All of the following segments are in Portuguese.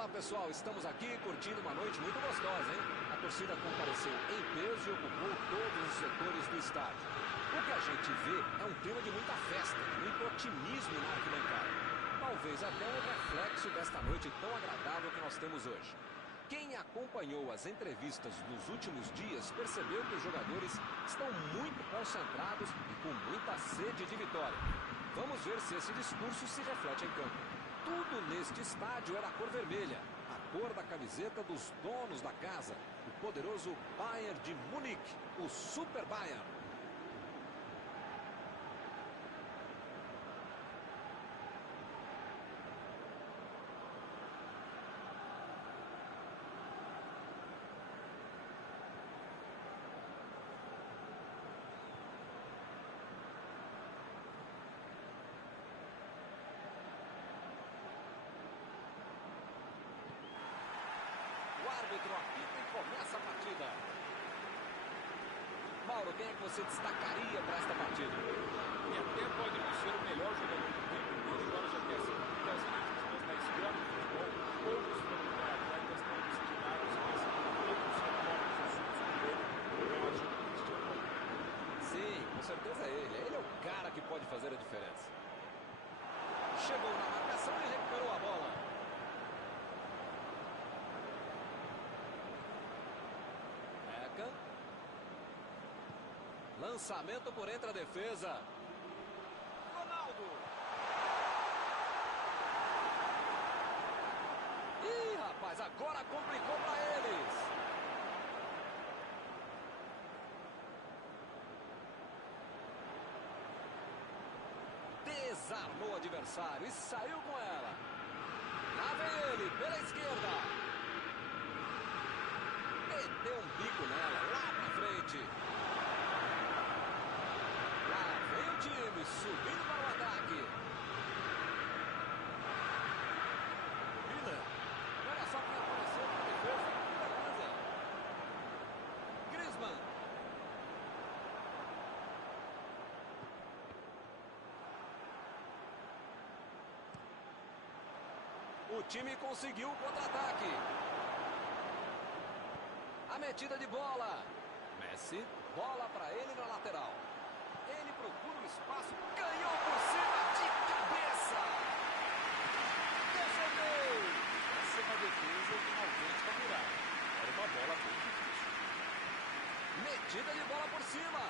Olá pessoal, estamos aqui curtindo uma noite muito gostosa, hein? A torcida compareceu em peso e ocupou todos os setores do estádio. O que a gente vê é um clima de muita festa, de muito otimismo na arquibancada. Talvez até um reflexo desta noite tão agradável que nós temos hoje. Quem acompanhou as entrevistas nos últimos dias percebeu que os jogadores estão muito concentrados e com muita sede de vitória. Vamos ver se esse discurso se reflete em campo. Tudo neste estádio era a cor vermelha, a cor da camiseta dos donos da casa, o poderoso Bayern de Munique, o Super Bayern. O árbitro apita e começa a partida. Mauro, quem é que você destacaria para esta partida? E até pode não ser o melhor jogador do tempo. Ele agora já tem assim muitas vezes, mas na história do futebol, poucos foram atletas tão destinados a esse todos os recordes assuntos com ele. Eu acho que Cristiano Ronaldo. Sim, com certeza é ele. Ele é o cara que pode fazer a diferença. Chegou na marcação e recuperou a bola. Lançamento por entre a defesa. Ronaldo. Ih, rapaz, agora complicou para eles. Desarmou o adversário e saiu com ela. Lá vem ele, pela esquerda. Meteu um bico nela, lá pra frente. Subindo para o ataque. Miller. Olha só quem apareceu na defesa. Beleza. Griezmann. O time conseguiu o contra-ataque. A metida de bola. Messi. Bola para ele na lateral. Ele procura o espaço, ganhou por cima de cabeça. Defendeu. Essa é uma defesa de uma autêntica muralha. Era uma bola bem difícil. Metida de bola por cima.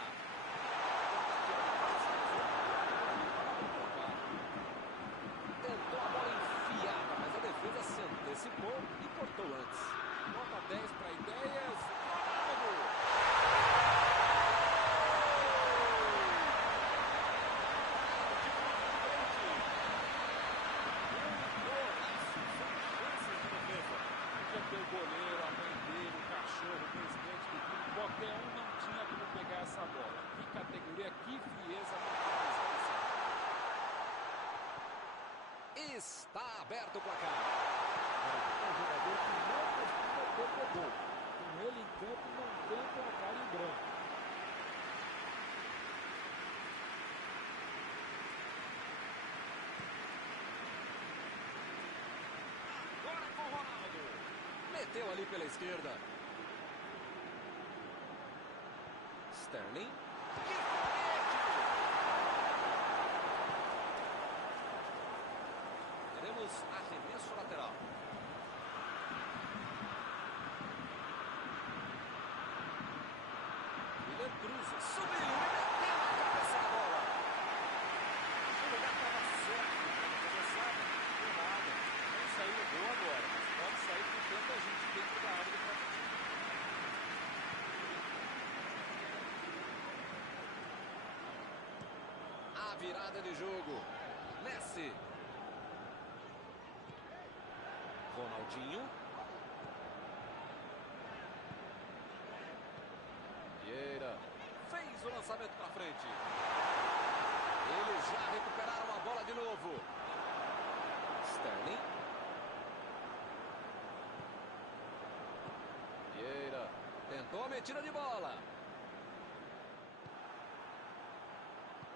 Tentou a bola enfiada, mas a defesa se antecipou e cortou antes. Nota 10 para ideias. Ronaldo. O goleiro, a mãe dele, o cachorro, o presidente do clube, qualquer um não tinha como pegar essa bola. Que categoria, que frieza para finalizar esse. Está aberto o placar. É um jogador que não costuma perder gol. Com ele em campo não tem placar em branco. Agora com o Ronaldo. Meteu ali pela esquerda. Sterling. Que foguete! Teremos arremesso lateral. Miller cruza. Subiu e meteu na cabeça a bola. O lugar estava certo. Começava errado. Não saiu no gol agora, mas pode sair com tanta gente dentro da área do próprio time. A virada de jogo. Messi. Ronaldinho. Vieira. Fez o lançamento para frente. Eles já recuperaram a bola de novo. Sterling. Vieira. Tentou a metida de bola.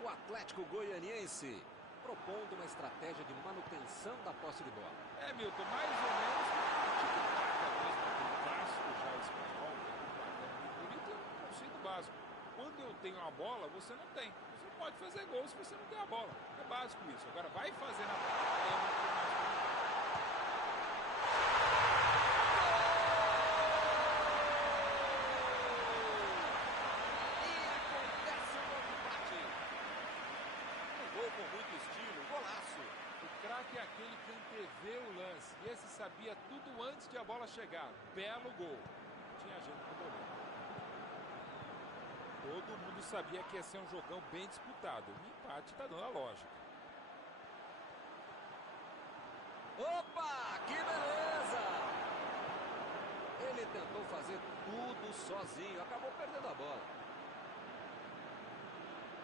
O Atlético Goianiense propondo uma estratégia de manutenção da posse de bola. Milton, mais ou menos o tic-tac mesmo, aquele clássico já espanhol, que é muito bonito, é um conceito básico. Quando eu tenho a bola, você não tem. Você não pode fazer gol se você não tem a bola. É básico isso. Agora vai fazer na prática, é muito mais complicado. Com muito estilo, golaço. O craque é aquele que antevê o lance. E esse sabia tudo antes de a bola chegar. Belo gol. Tinha gente no goleiro. Todo mundo sabia que ia ser um jogão bem disputado. O empate está dando a lógica. Opa, que beleza! Ele tentou fazer tudo sozinho, acabou perdendo a bola.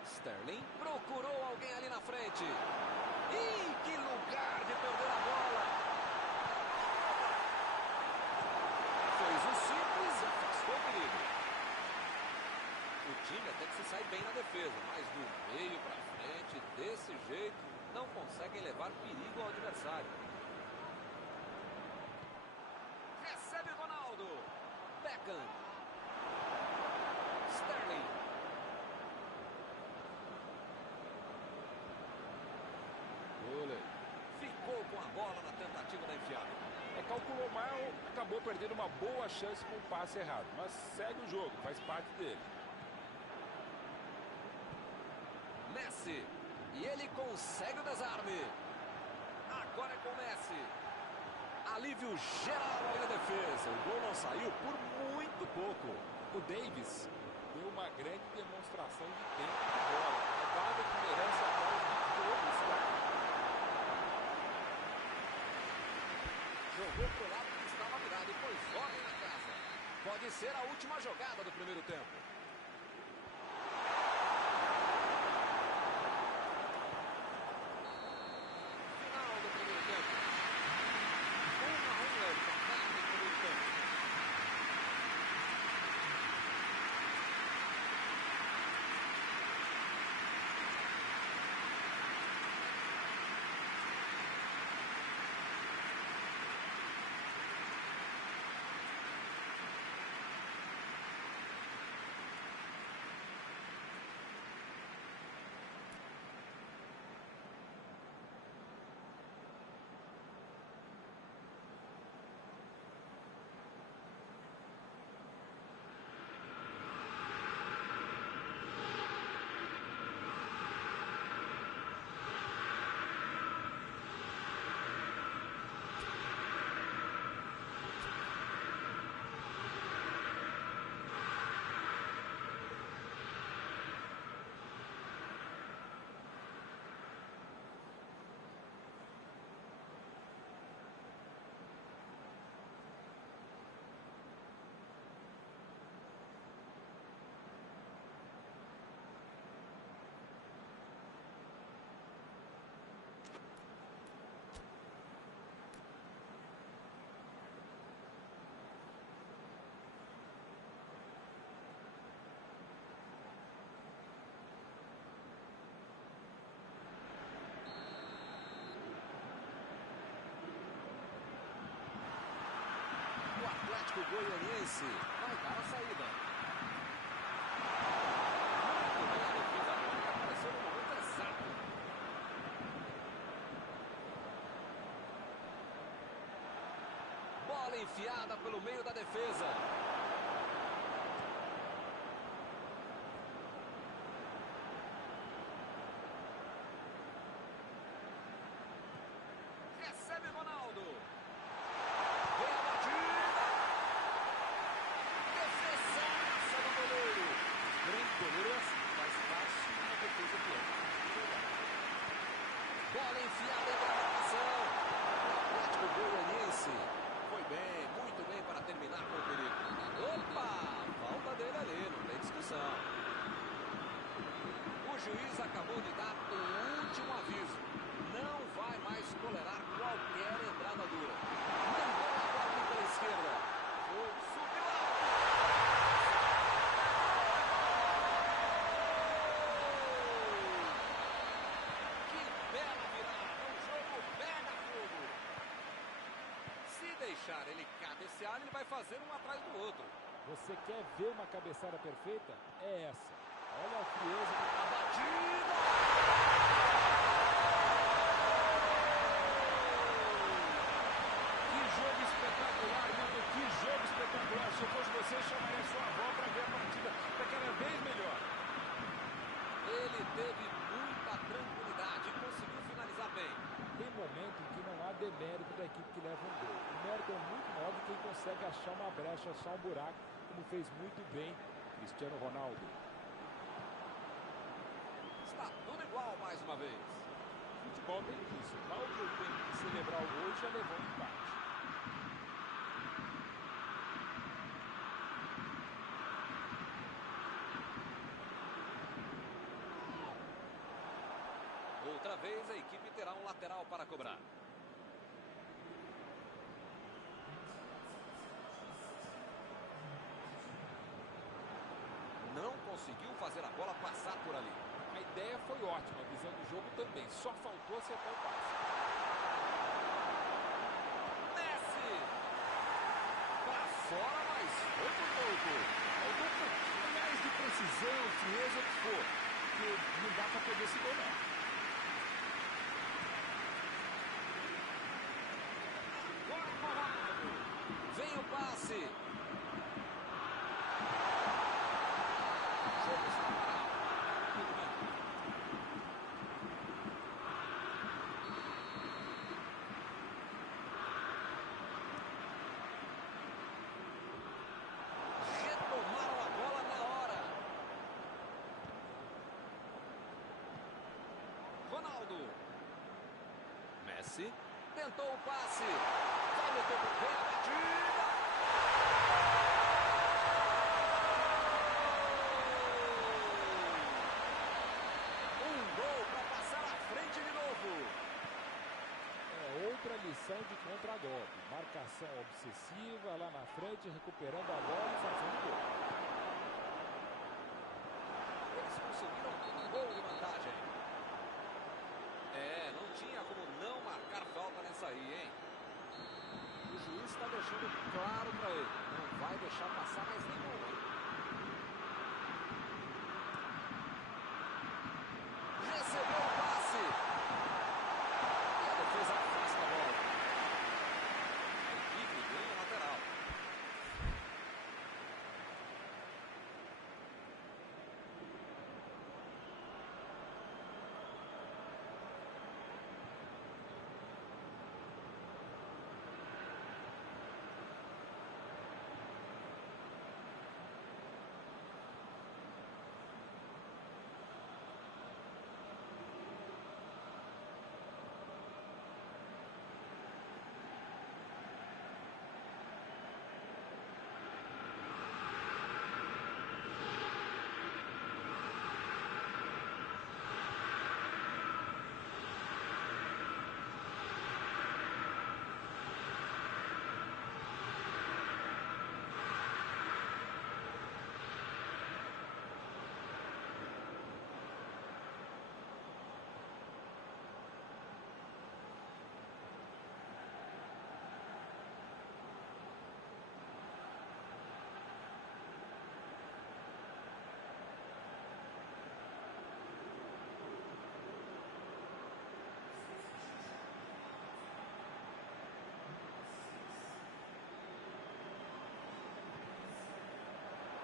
Sterling procurou alguém ali na frente. Ih, que lugar de perder a bola! Fez o simples e afastou o perigo. O time até que se sai bem na defesa, mas do meio para frente, desse jeito, não conseguem levar perigo ao adversário. Recebe Ronaldo. Beckham. Sterling. Ficou com a bola na tentativa da enfiada. Calculou mal, acabou perdendo uma boa chance com o passe errado. Mas segue o jogo, faz parte dele. Messi. E ele consegue o desarme. Agora é com Messi. Alívio geral aí na defesa. O gol não saiu por muito pouco. O Davis deu uma grande demonstração de tempo de bola. A jogada que merece aplauso de todos, cara. Jogou pro lado que estava virado e pôs ordem na casa. Pode ser a última jogada do primeiro tempo. Final do primeiro tempo. 1-1 é o placar do primeiro tempo. Atlético Goianiense vai dar a saída. Muito bem a defesa agora, apareceu no momento exato. Bola enfiada pelo meio da defesa. Recebe Ronaldo. Vem a batida. Defesaça do goleiro. Grande goleiro assim, faz fácil uma defesa pior. Bola enfiada em marcação. O Atlético Goianiense foi bem, muito bem para terminar com o perigo. deixar ele cabecear, ele vai fazer um atrás do outro. Você quer ver uma cabeçada perfeita? É essa. Olha a frieza. A batida! Que jogo espetacular, Milton. Que jogo espetacular. Se eu fosse você, eu chamaria sua avó para ver a partida daquela vez melhor. Ele teve muita tranquilidade e conseguiu finalizar bem. Tem momento em que não há demérito da equipe que leva um gol. O mérito é muito maior de quem consegue achar uma brecha, achar um buraco, como fez muito bem Cristiano Ronaldo. Está tudo igual mais uma vez. Futebol tem disso. Mal que eu tenho que celebrar o gol já levou um empate. Outra vez a equipe terá um lateral para cobrar. Não conseguiu fazer a bola passar por ali. A ideia foi ótima, a visão do jogo também. Só faltou acertar o passe. Messi! Para fora, mas foi por pouco. Faltou um pouquinho mais de precisão, frieza, o que for. Porque não dá para perder esse gol, não. Vem o passe. O jogo está parado. Tudo bem. Retomaram a bola na hora. Ronaldo. Messi. Tentou o passe. Vai no tempo. Vem a batida. Um gol para passar à frente de novo. É outra lição de contra-golpe. Marcação obsessiva lá na frente, recuperando a bola e fazendo gol. Eles conseguiram um gol de vantagem. É, não tinha como não marcar falta nessa aí, hein? O juiz está deixando claro para ele. Não vai deixar passar mais nenhuma, hein? Recebeu o passe. E a defesa afasta a bola. A equipe ganha o lateral.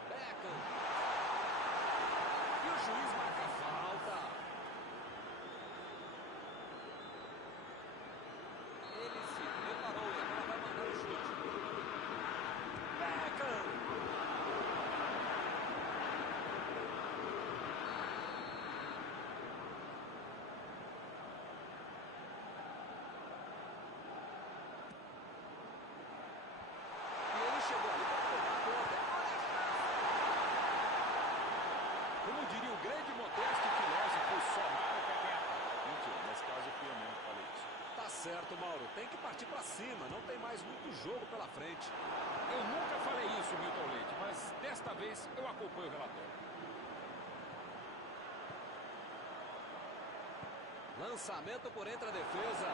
Beckham. E o juiz marca a falta. Ele se preparou e agora vai mandar o chute. Beckham. E ele chegou ali para pegar a bola. Olha a chance. Como diria o grande Modesto filósofo, só marca quem ataca. Mentira, nesse caso fui eu mesmo que falei isso. Tá certo, Mauro. Tem que partir para cima. Não tem mais muito jogo pela frente. Eu nunca falei isso, Milton Leite, mas desta vez eu acompanho o relatório. Lançamento por entre a defesa.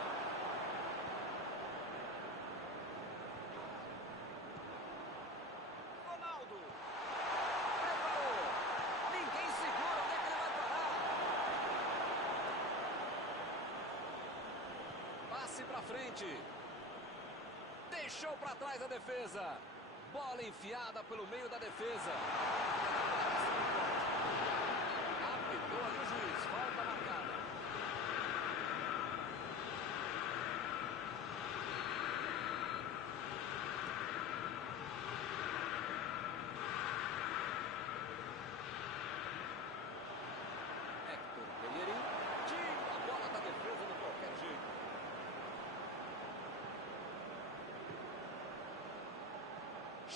frente. Deixou para trás a defesa. Bola enfiada pelo meio da defesa. Apitou ali o juiz. Falta marcada. Hector Bellerin tira a bola da defesa de qualquer jeito.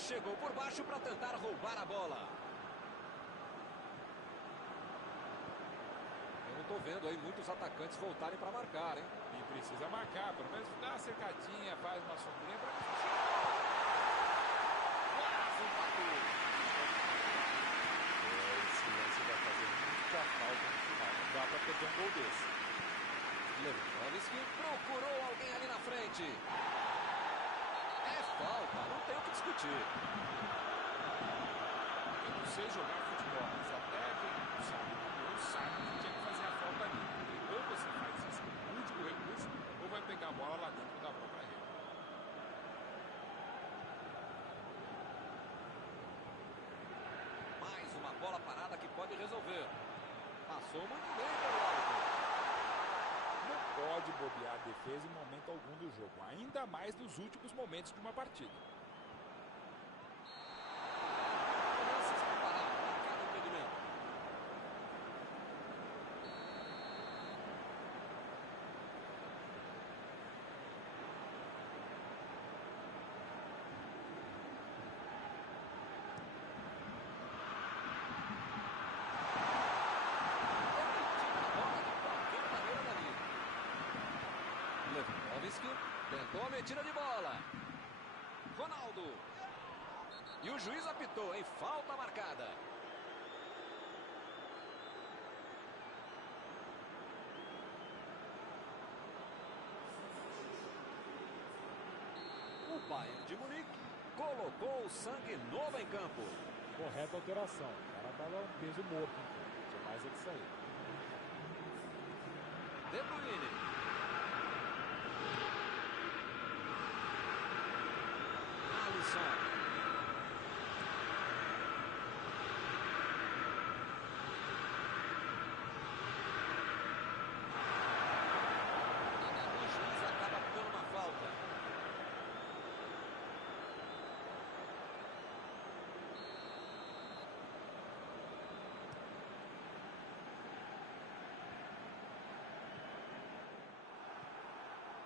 Chegou por baixo para tentar roubar a bola. Eu não estou vendo aí muitos atacantes voltarem para marcar, hein? E precisa marcar, pelo menos dá uma cercadinha, faz uma sombrinha para Quase empatou. esse lance vai fazer muita falta no final. Não dá para perder um gol desse. Lewandowski procurou alguém ali na frente. É falta, não tem o que discutir. Eu não sei jogar futebol, mas até quem não sabe do gol sabe que tinha que fazer a falta ali. Porque ou você faz isso no último recurso, ou vai pegar a bola lá dentro da própria rede. Mais uma bola parada que pode resolver. Passou muito bem pelo alto. Não pode bobear a defesa em momento algum do jogo, ainda mais nos últimos momentos de uma partida. Começa a se preparar para cada impedimento. Lewandowski tentou a metida de bola. Ronaldo. E o juiz apitou, em falta marcada. O Bayern de Munique colocou o sangue novo em campo. Correta alteração. O cara tava um peso morto. Tinha mais é que sair. De Bruyne. Alisson. O juiz acaba dando uma falta.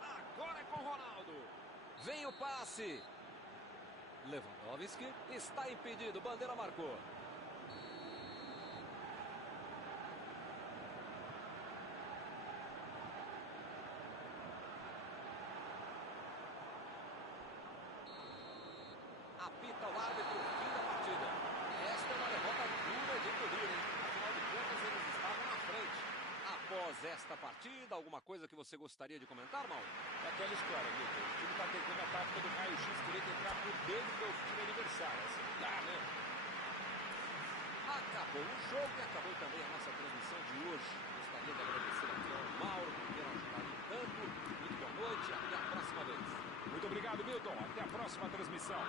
Agora é com o Ronaldo. Vem o passe. Lewandowski está impedido. Bandeira marcou. Apita o árbitro, fim da partida. Esta é uma derrota dura de cobrir, hein? Afinal de contas, eles estavam na frente. Após esta partida, alguma coisa que você gostaria de comentar, Mauro? É aquela história, Vitor. O time está tentando a tática do raio-x, querer entrar por dentro do time adversário. Assim não dá, né? Acabou o jogo e acabou também a nossa transmissão de hoje. Gostaria de agradecer aqui ao Mauro por ter ajudado tanto. Muito boa noite e até a próxima vez. Muito obrigado, Milton. Até a próxima transmissão.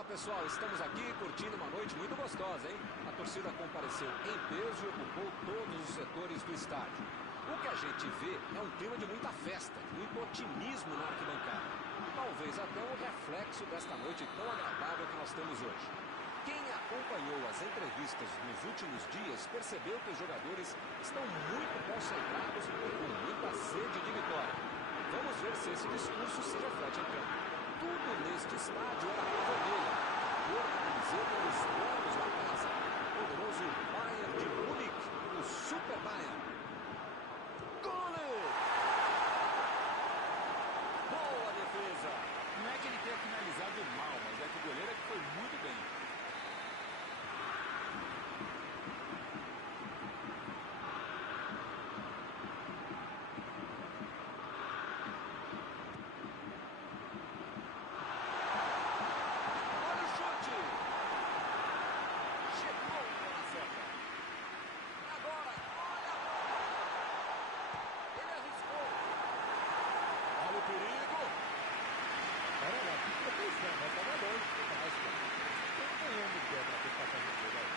Olá, pessoal, estamos aqui curtindo uma noite muito gostosa, hein? A torcida compareceu em peso e ocupou todos os setores do estádio. O que a gente vê é um clima de muita festa, muito otimismo na arquibancada. Talvez até um reflexo desta noite tão agradável que nós temos hoje. Quem acompanhou as entrevistas nos últimos dias percebeu que os jogadores estão muito concentrados e com muita sede de vitória. Vamos ver se esse discurso se reflete em campo. Tudo neste estádio era cor vermelha, a cor da camiseta dos donos da casa. O poderoso Bayern de Munique, o Super Bayern. Gole! Boa defesa! Não é que ele tenha finalizado mal, mas é que o goleiro foi muito bem. Olha o chute! Chegou na certa. Agora, olha a bola! Ele arriscou. Olha o perigo! Olha lá, que proteção, mas tava longe demais, cara. Tem ganhando o pé pra tentar fazer gol aí.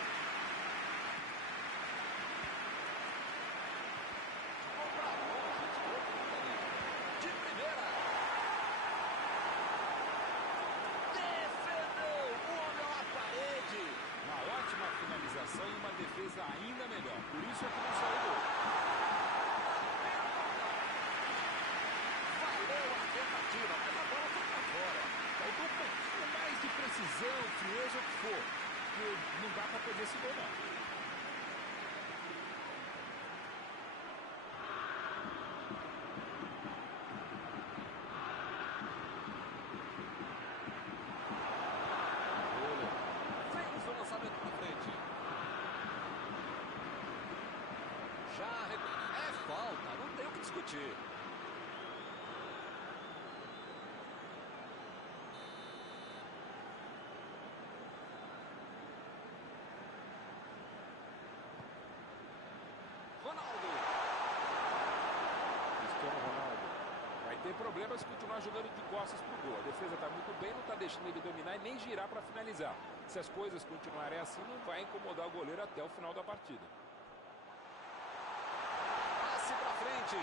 Jogou pra longe, tirou profundamente. De primeira! Defendeu! O homem à parede! Uma ótima finalização e uma defesa ainda melhor. Por isso é que não saiu gol. Valeu a tentativa, mas a bola foi pra fora. Faltou um pouquinho mais de precisão, frieza, o que for. Não dá pra perder esse gol, não. Fez o lançamento pra frente. É falta, não tem o que discutir. Ronaldo. Cristiano Ronaldo. Vai ter problemas se continuar jogando de costas pro gol. A defesa tá muito bem, não tá deixando ele dominar e nem girar para finalizar. Se as coisas continuarem assim, não vai incomodar o goleiro até o final da partida. Passe pra frente.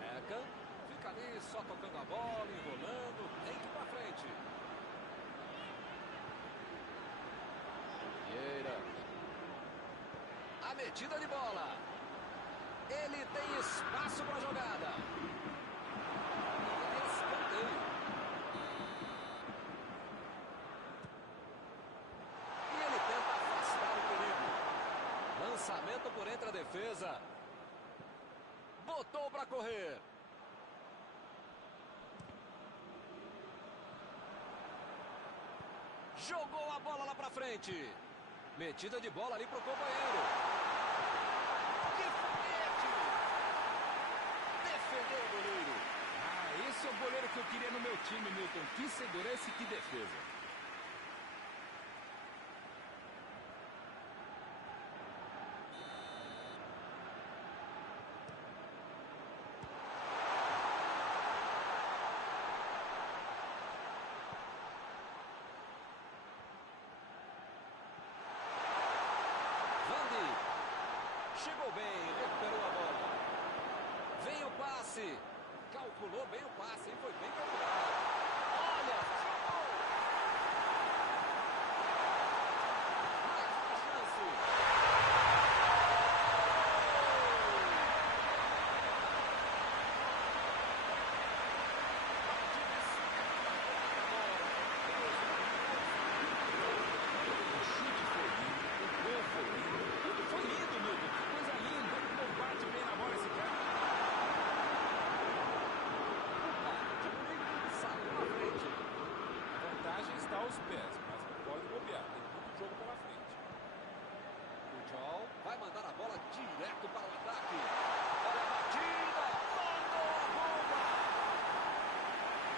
Beckham fica ali só tocando a bola, enrolando, tem que ir pra frente. Vieira. A metida de bola. Ele tem espaço para a jogada. E escanteio. E ele tenta afastar o perigo. Lançamento por entre a defesa. Botou para correr. Jogou a bola lá para frente. Metida de bola ali pro companheiro. Que foguete! Defendeu o goleiro. Ah, esse é o goleiro que eu queria no meu time, Milton. Que segurança e que defesa. Chegou bem, recuperou a bola. Vem o passe. Calculou bem o passe, hein? Foi bem calculado. Olha, jogou. Mais uma chance. O chute foi lindo, o gol foi lindo. Tudo foi lindo, Milton. Que coisa linda. Não bate bem na bola esse cara. Saiu na frente. A vantagem está aos pés, mas não pode bobear. Tem muito jogo pela frente. O Joel vai mandar a bola direto para o ataque. Olha a batida. Mandou a bomba.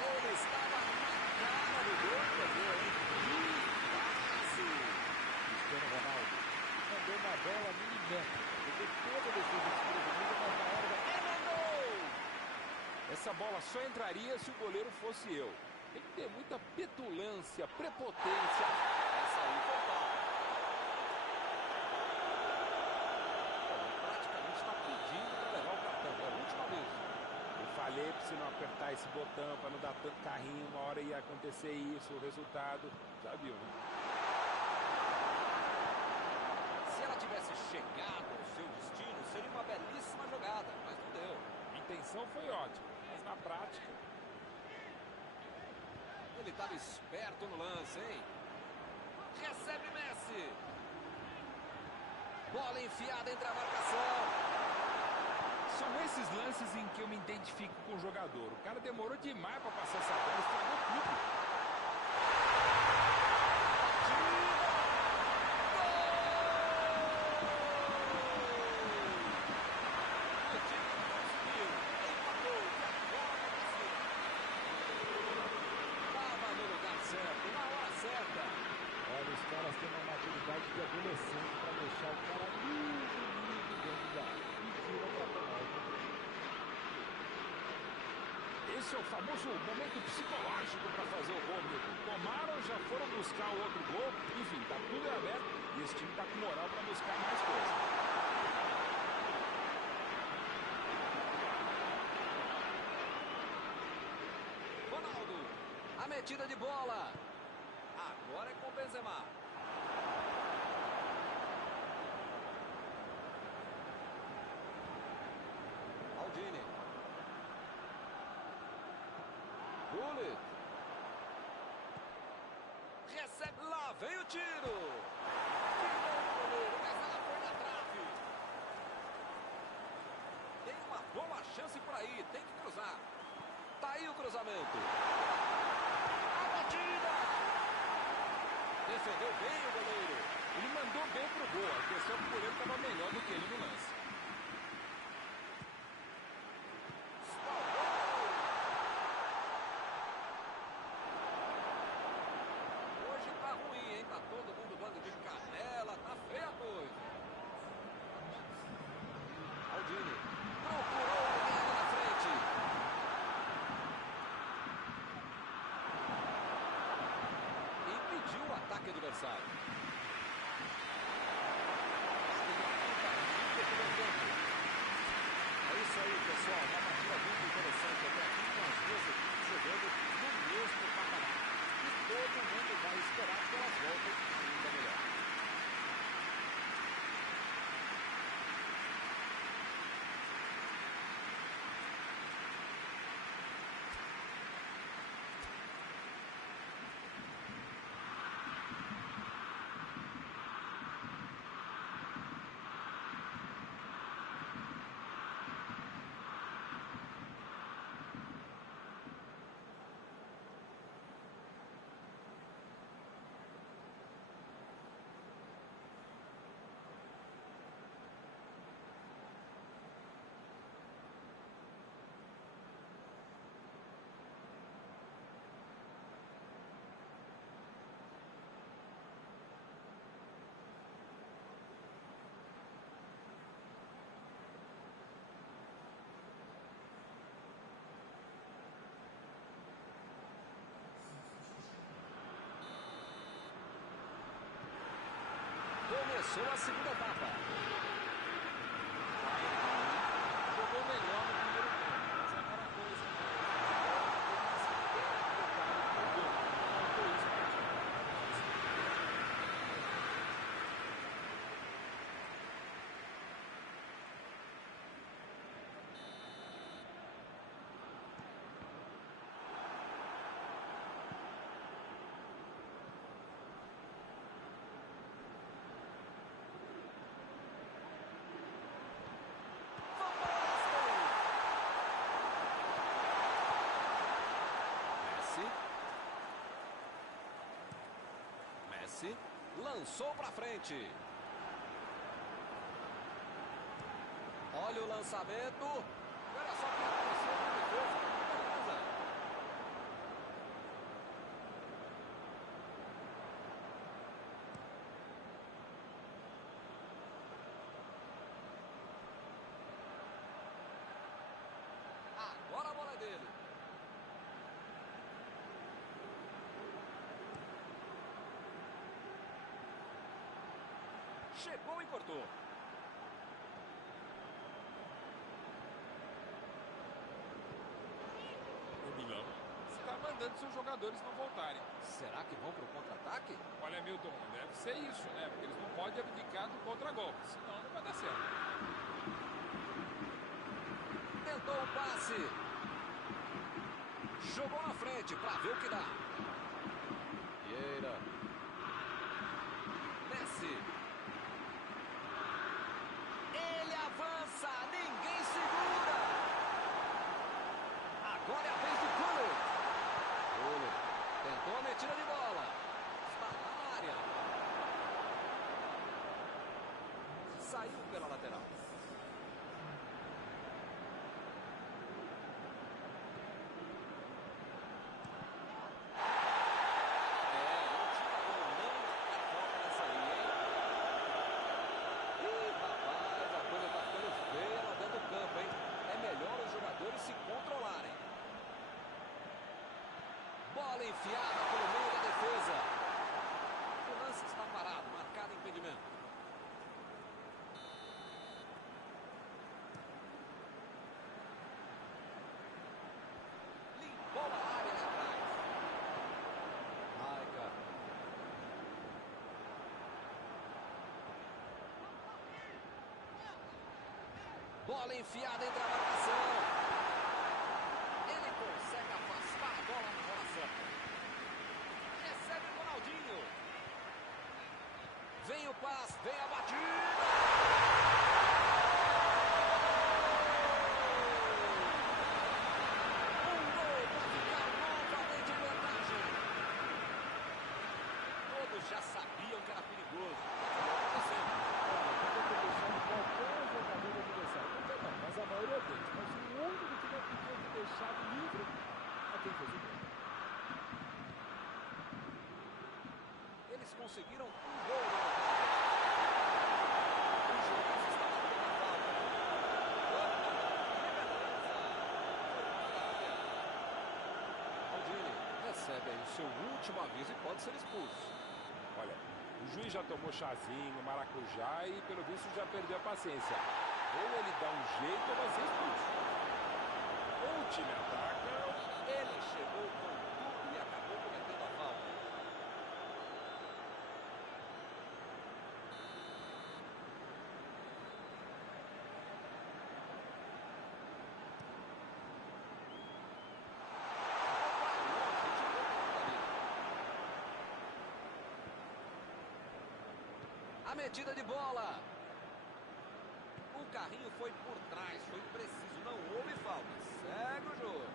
Ele estava na cara do gol, hein? bola milimétrica. Pegou toda a defesa desprevenida, mas na hora da... Essa bola só entraria se o goleiro fosse eu. Tem que ter muita petulância, prepotência. Essa aí foi falta. Ele praticamente está pedindo para levar o cartão. É a última vez. Eu falei pra você não apertar esse botão, pra não dar tanto carrinho. Uma hora ia acontecer isso, o resultado. Já viu, né? Se ela tivesse chegado ao seu destino, seria uma belíssima jogada, mas não deu. A intenção foi ótima, mas na prática... Ele estava esperto no lance, hein? Recebe Messi. Bola enfiada entre a marcação. São esses lances em que eu me identifico com o jogador. O cara demorou demais pra passar essa bola, estragou tudo. Olha, os caras têm uma maturidade de adolescente para deixar o cara livre dentro da área. E tira para tomar o controle. Esse é o famoso momento psicológico para fazer o gol, amigo. Tomaram, já foram buscar o outro gol. Enfim, tá tudo em aberto e esse time tá com moral para buscar mais coisa. Ronaldo, a metida de bola. Agora é com o Benzema. Maldini. Gullit. Recebe, lá vem o tiro. Tirou o goleiro, mas ela foi na trave. Tem uma boa chance por aí, tem que cruzar. Tá aí o cruzamento. A batida. Defendeu bem o goleiro. Ele mandou bem pro gol. A questão é que o goleiro estava melhor do que ele no lance. Hoje tá ruim, hein? Tá todo mundo dando de canela. Tá feia a coisa. Maldini procurou alguém ali na frente. Impediu o ataque adversário. É isso aí, pessoal. Uma partida muito interessante até aqui, com as duas equipes jogando no mesmo patamar. E todo mundo vai esperar que elas voltem ainda melhor. Começou a segunda etapa. Jogou melhor no primeiro tempo, mas é aquela coisa, né? Faltou isso pro time. Messi lançou para frente. Olha o lançamento. Olha só que aconteceu com a defesa. Beleza. dele. Chegou e cortou. O Milão está mandando seus jogadores não voltarem. Será que vão para o contra-ataque? Olha, Milton, deve ser isso, né? Porque eles não podem abdicar do contra-golpe, senão não vai dar certo. Tentou o passe. Jogou na frente para ver o que dá. Vieira. Messi. Ele avança, ninguém segura. Agora é a vez do Gullit. Gullit tentou a metida de bola. Está na área. Saiu pela lateral. Se controlarem. Bola enfiada pelo meio da defesa. O lance está parado, marcado impedimento. Limpou a área lá atrás. Ai, cara. Bola enfiada entre a marcação. Consegue afastar a bola na hora certa. Recebe o Ronaldinho. Vem o passe, vem a batida. Um gol para ficar novamente em vantagem. Todos já sabiam que era perigoso. Mas a maioria deles. Mas o único que não podia ter deixado livre é quem fez o gol. Eles conseguiram um gol. O juiz está batendo a falta. Maldini recebe aí o seu último aviso e pode ser expulso. Olha, o juiz já tomou chazinho, maracujá e pelo visto já perdeu a paciência. Ou ele dá um jeito ou vai ser expulso. Ou o time ataca. Ele chegou com tudo e acabou cometendo a falta. A metida de bola. O carrinho foi por trás, foi preciso, não houve falta. Segue o jogo.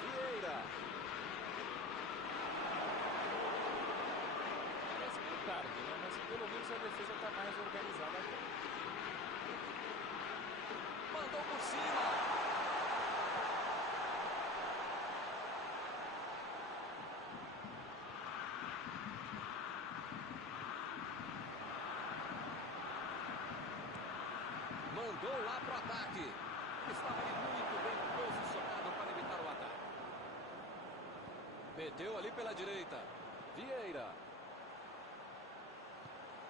Vieira. Parece meio tarde, né? Mas pelo menos a defesa está mais organizada agora. Mandou por cima. Mandou lá pro ataque. Estava ali muito bem posicionado para evitar o ataque. Meteu ali pela direita. Vieira.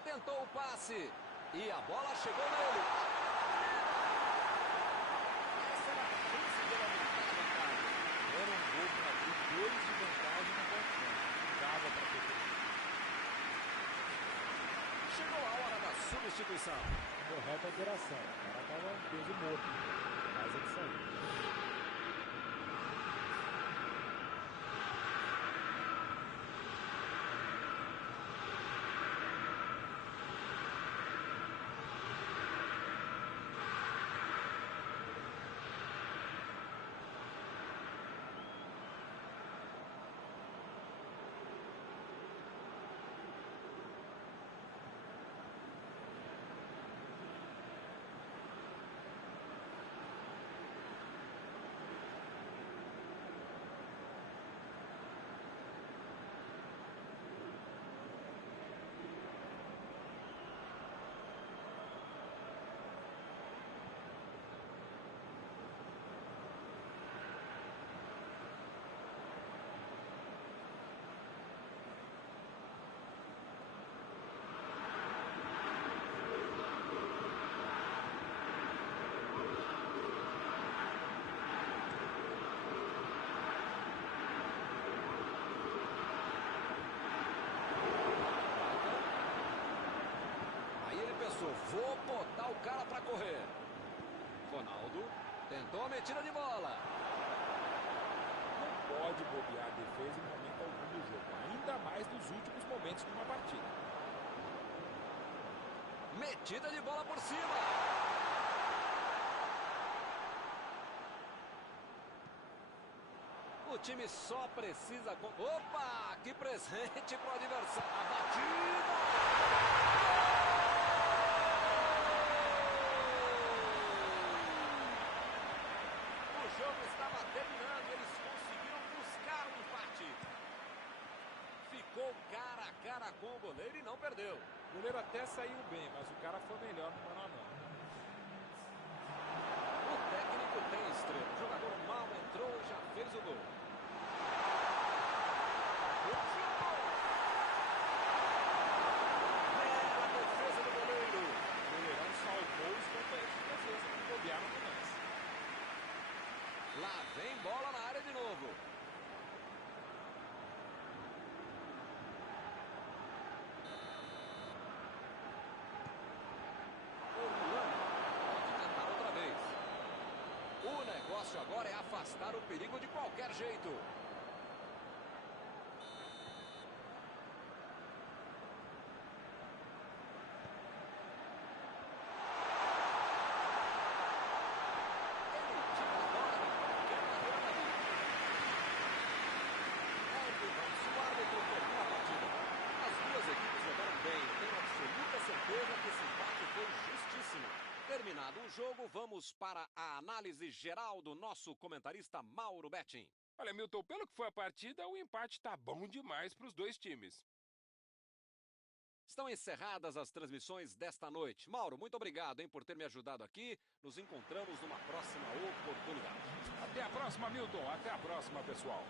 Tentou o passe. E a bola chegou nele. Essa era a chance de aumentar a vantagem. Era um gol para abrir 2 de vantagem no confronto. Não dava para ter feito. Chegou a hora da substituição. Correta alteração. O cara estava um peso morto. Mas ele saiu. Vou botar o cara para correr. Ronaldo tentou a metida de bola. Não pode bobear a defesa em momento algum do jogo, ainda mais nos últimos momentos de uma partida. Metida de bola por cima. O time só precisa... Opa! Que presente pro adversário. A batida! O jogo estava terminando. Eles conseguiram buscar um empate. Ficou cara a cara com o goleiro e não perdeu. O goleiro até saiu bem, mas o cara foi melhor no mano a mano. O técnico tem estrela. O jogador mal entrou e já fez o gol. Bela defesa do goleiro. O goleirão salvou os companheiros de defesa que bobearam no lance. Lá vem bola na área de novo. Pode tentar outra vez. O negócio agora é afastar o perigo de qualquer jeito. Ele tira a bola de qualquer maneira dali. O árbitro tocou a partida. As duas equipes jogaram bem. Tenho absoluta certeza que esse empate foi justíssimo. Terminado o jogo, vamos para a análise geral do nosso comentarista Mauro Betting. Olha, Milton, pelo que foi a partida, o empate tá bom demais para os dois times. Estão encerradas as transmissões desta noite. Mauro, muito obrigado, hein, por ter me ajudado aqui. Nos encontramos numa próxima oportunidade. Até a próxima, Milton. Até a próxima, pessoal.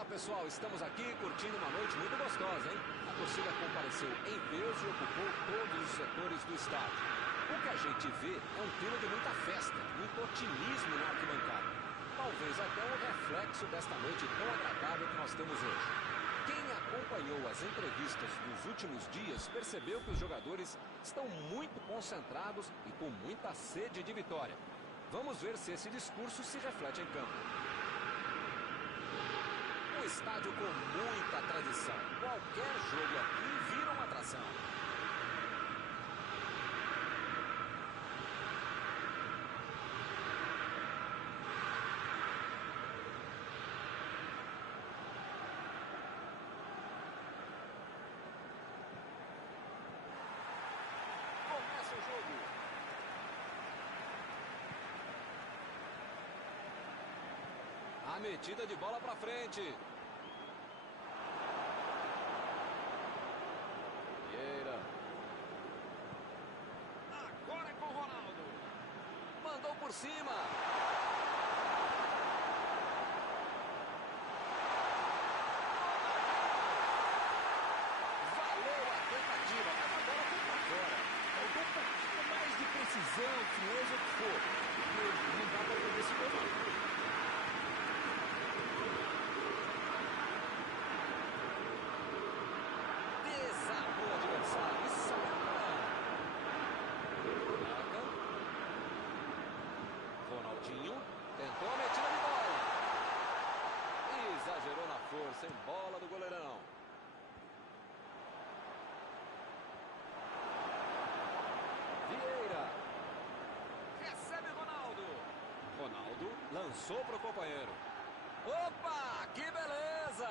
Olá pessoal, estamos aqui curtindo uma noite muito gostosa, hein? A torcida compareceu em peso e ocupou todos os setores do estádio. O que a gente vê é um clima de muita festa, de muito otimismo na arquibancada. Talvez até um reflexo desta noite tão agradável que nós temos hoje. Quem acompanhou as entrevistas dos últimos dias percebeu que os jogadores estão muito concentrados e com muita sede de vitória. Vamos ver se esse discurso se reflete em campo. Um estádio com muita tradição. Qualquer jogo aqui vira uma atração. Começa o jogo. A metida de bola para frente. Vieira. Agora é com o Ronaldo. Mandou por cima. Valeu a tentativa, mas a bola foi para fora. Faltou um pouquinho mais de precisão, frieza, o que for. Não dá para perder esse gol, não. Ronaldinho tentou a metida de bola. Exagerou na força, em bola do goleirão. Vieira. Recebe Ronaldo. Ronaldo lançou para o companheiro. Opa, que beleza!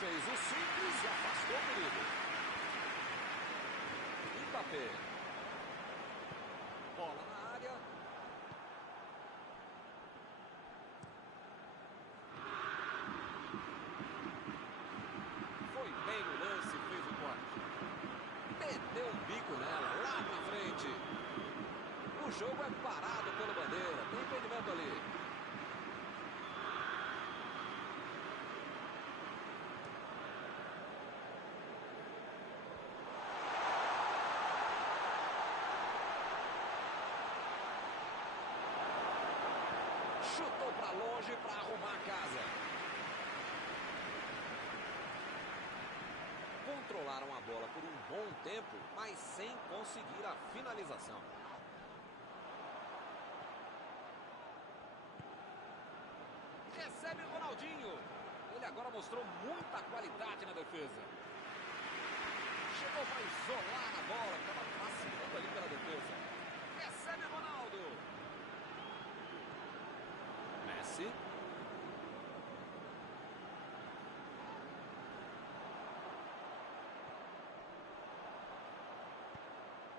Fez o simples e afastou o perigo. Mbappé. Bola na área. Foi bem no lance, fez o corte. Meteu um bico nela, lá na frente. O jogo é parado pelo bandeira. Tem impedimento ali. Chutou para longe para arrumar a casa. Controlaram a bola por um bom tempo, mas sem conseguir a finalização. Recebe o Ronaldinho. Ele agora mostrou muita qualidade na defesa. Chegou para isolar a bola, que estava vacilando ali pela defesa. Recebe o Ronaldo. Messi.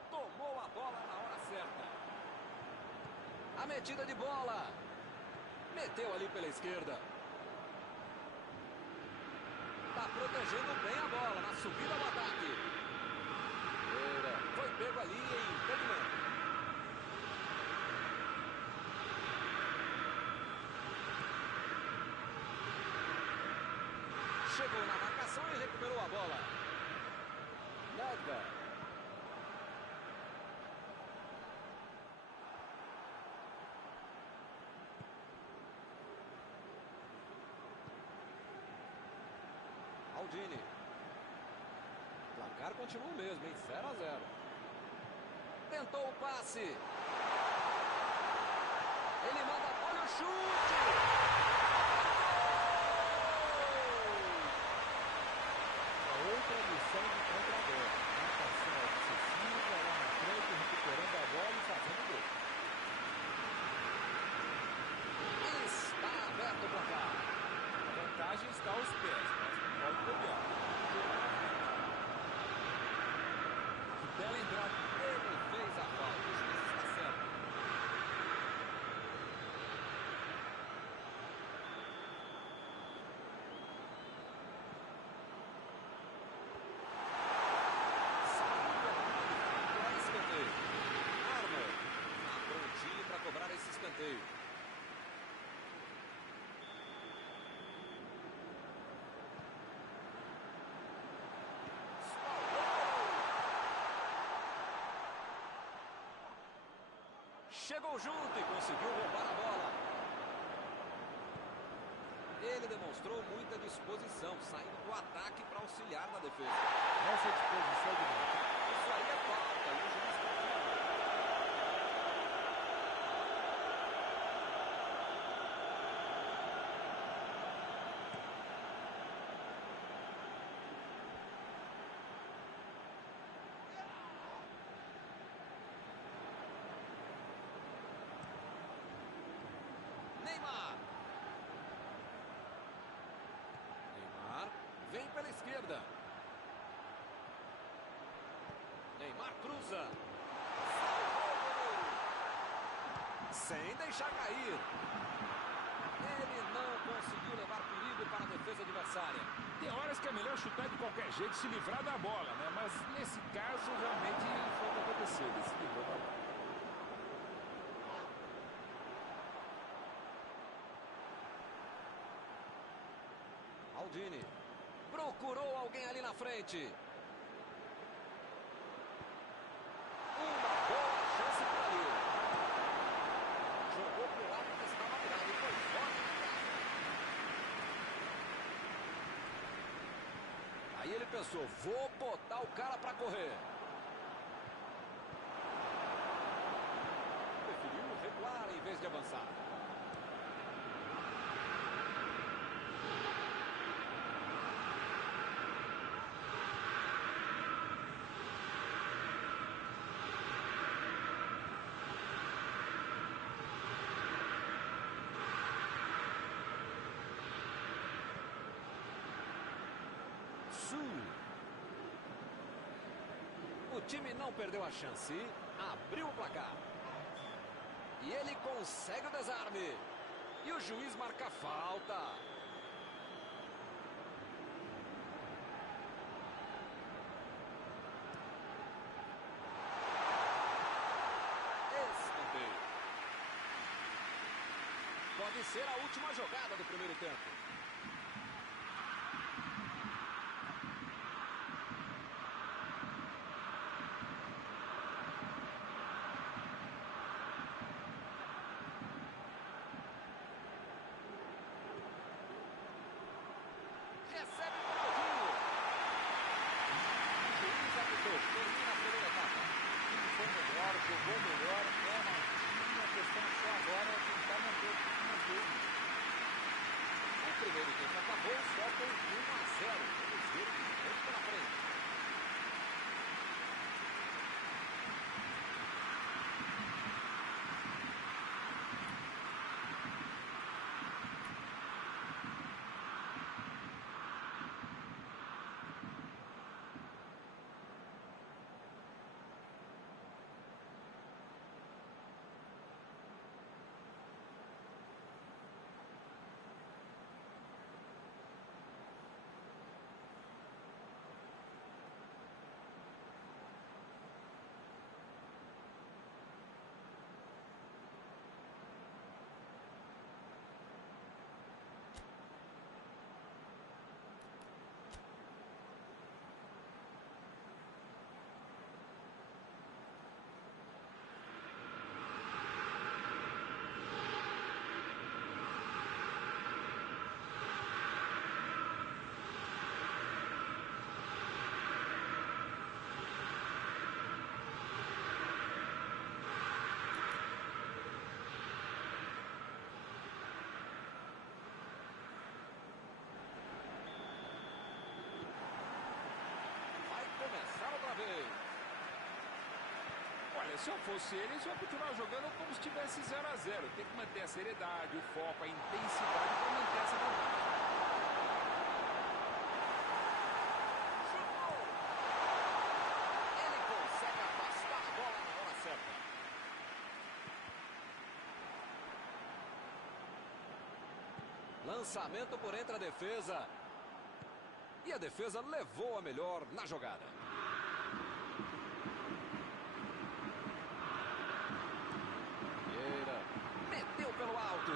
Tomou a bola na hora certa. A metida de bola. Meteu ali pela esquerda. Tá protegendo bem a bola na subida do ataque. Foi pego ali em impedimento. Chegou na marcação e recuperou a bola. Nedved. Aldini. O placar continua o mesmo, em 0-0. Tentou o passe. Ele manda, olha o chute. Outra missão de contra-gol. Marcação obsessiva, lá na frente, recuperando a bola e fazendo gol. Está aberto o placar. A vantagem está aos pés, mas não pode bobear. Que bela entrada. Ele fez a falta. O juiz está certo. Saiu pela linha de fundo para escanteio. Arnold está prontinho para cobrar esse escanteio. chegou junto e conseguiu roubar a bola. Ele demonstrou muita disposição, saindo do ataque para auxiliar na defesa. Essa disposição de marca. Isso aí é falta e o juiz confirma. Neymar. Neymar vem pela esquerda. Neymar cruza. Salvou o goleiro. Sem deixar cair. Ele não conseguiu levar perigo para a defesa adversária. Tem horas que é melhor chutar de qualquer jeito, se livrar da bola, né? Mas nesse caso, realmente, foi o que aconteceu. Ele se livrou da bola. Maldini procurou alguém ali na frente. Uma boa chance para ali. Jogou pro lado que estava virado e foi fora da casa. Aí ele pensou, vou botar o cara para correr. Preferiu recuar em vez de avançar. O time não perdeu a chance, abriu o placar. E ele consegue o desarme. E o juiz marca falta. Escanteio. Pode ser a última jogada do primeiro tempo. Recebe o Ronaldinho. O juiz apitou. Termina a primeira etapa. O time foi melhor, jogou melhor. A questão só agora é tentar manter o time nas dúvidas. O primeiro tempo acabou só com 1-0. O Cruzeiro muito pela frente. Olha, se eu fosse ele, eu ia continuar jogando como se estivesse 0 a 0. Tem que manter a seriedade, o foco, a intensidade para manter essa vantagem. Chutou! Ele consegue afastar a bola na hora certa. Lançamento por entre a defesa. E a defesa levou a melhor na jogada. Vieira meteu pelo alto.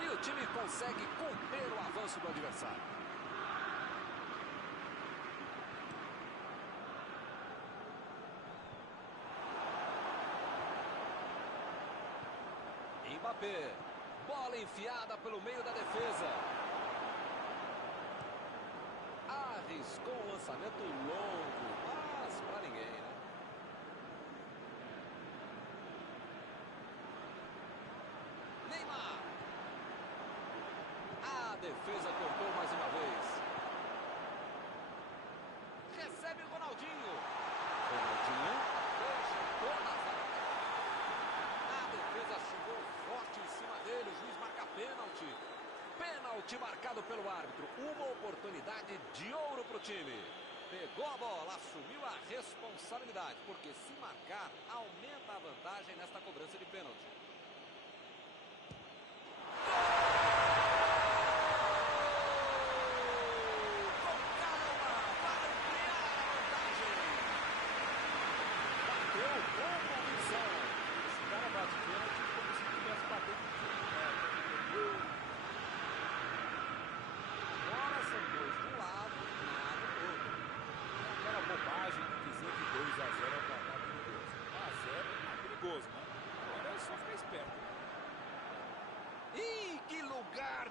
E o time consegue conter o avanço do adversário. Mbappé. Bola enfiada pelo meio da defesa. Arriscou um lançamento longo, mas para ninguém, né? Neymar. A defesa cortou mais uma vez. Recebe o Ronaldinho. Ronaldinho deixa toda a zaga. A defesa chegou forte em cima dele. O juiz marca pênalti. Pênalti marcado pelo árbitro. Uma oportunidade de ouro para o time. Pegou a bola, assumiu a responsabilidade. Porque se marcar, aumenta a vantagem nesta cobrança de pênalti.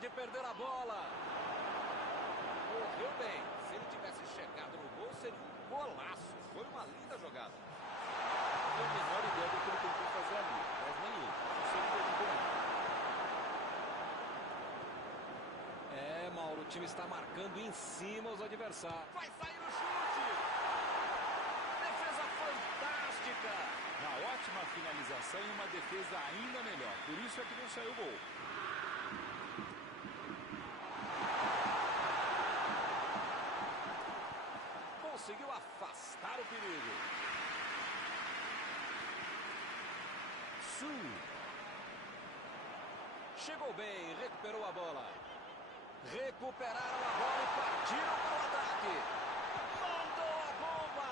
De perder a bola. Correu bem. Se ele tivesse chegado no gol, seria um golaço. Foi uma linda jogada. Não tenho a menor ideia do que ele tentou fazer ali, mas nenhum. Mauro, o time está marcando em cima os adversários. Vai sair o chute. Defesa fantástica. Uma ótima finalização e uma defesa ainda melhor. Por isso é que não saiu o gol. Conseguiu afastar o perigo. Chegou bem, recuperou a bola. Recuperaram a bola e partiram para o ataque. Mandou a bomba.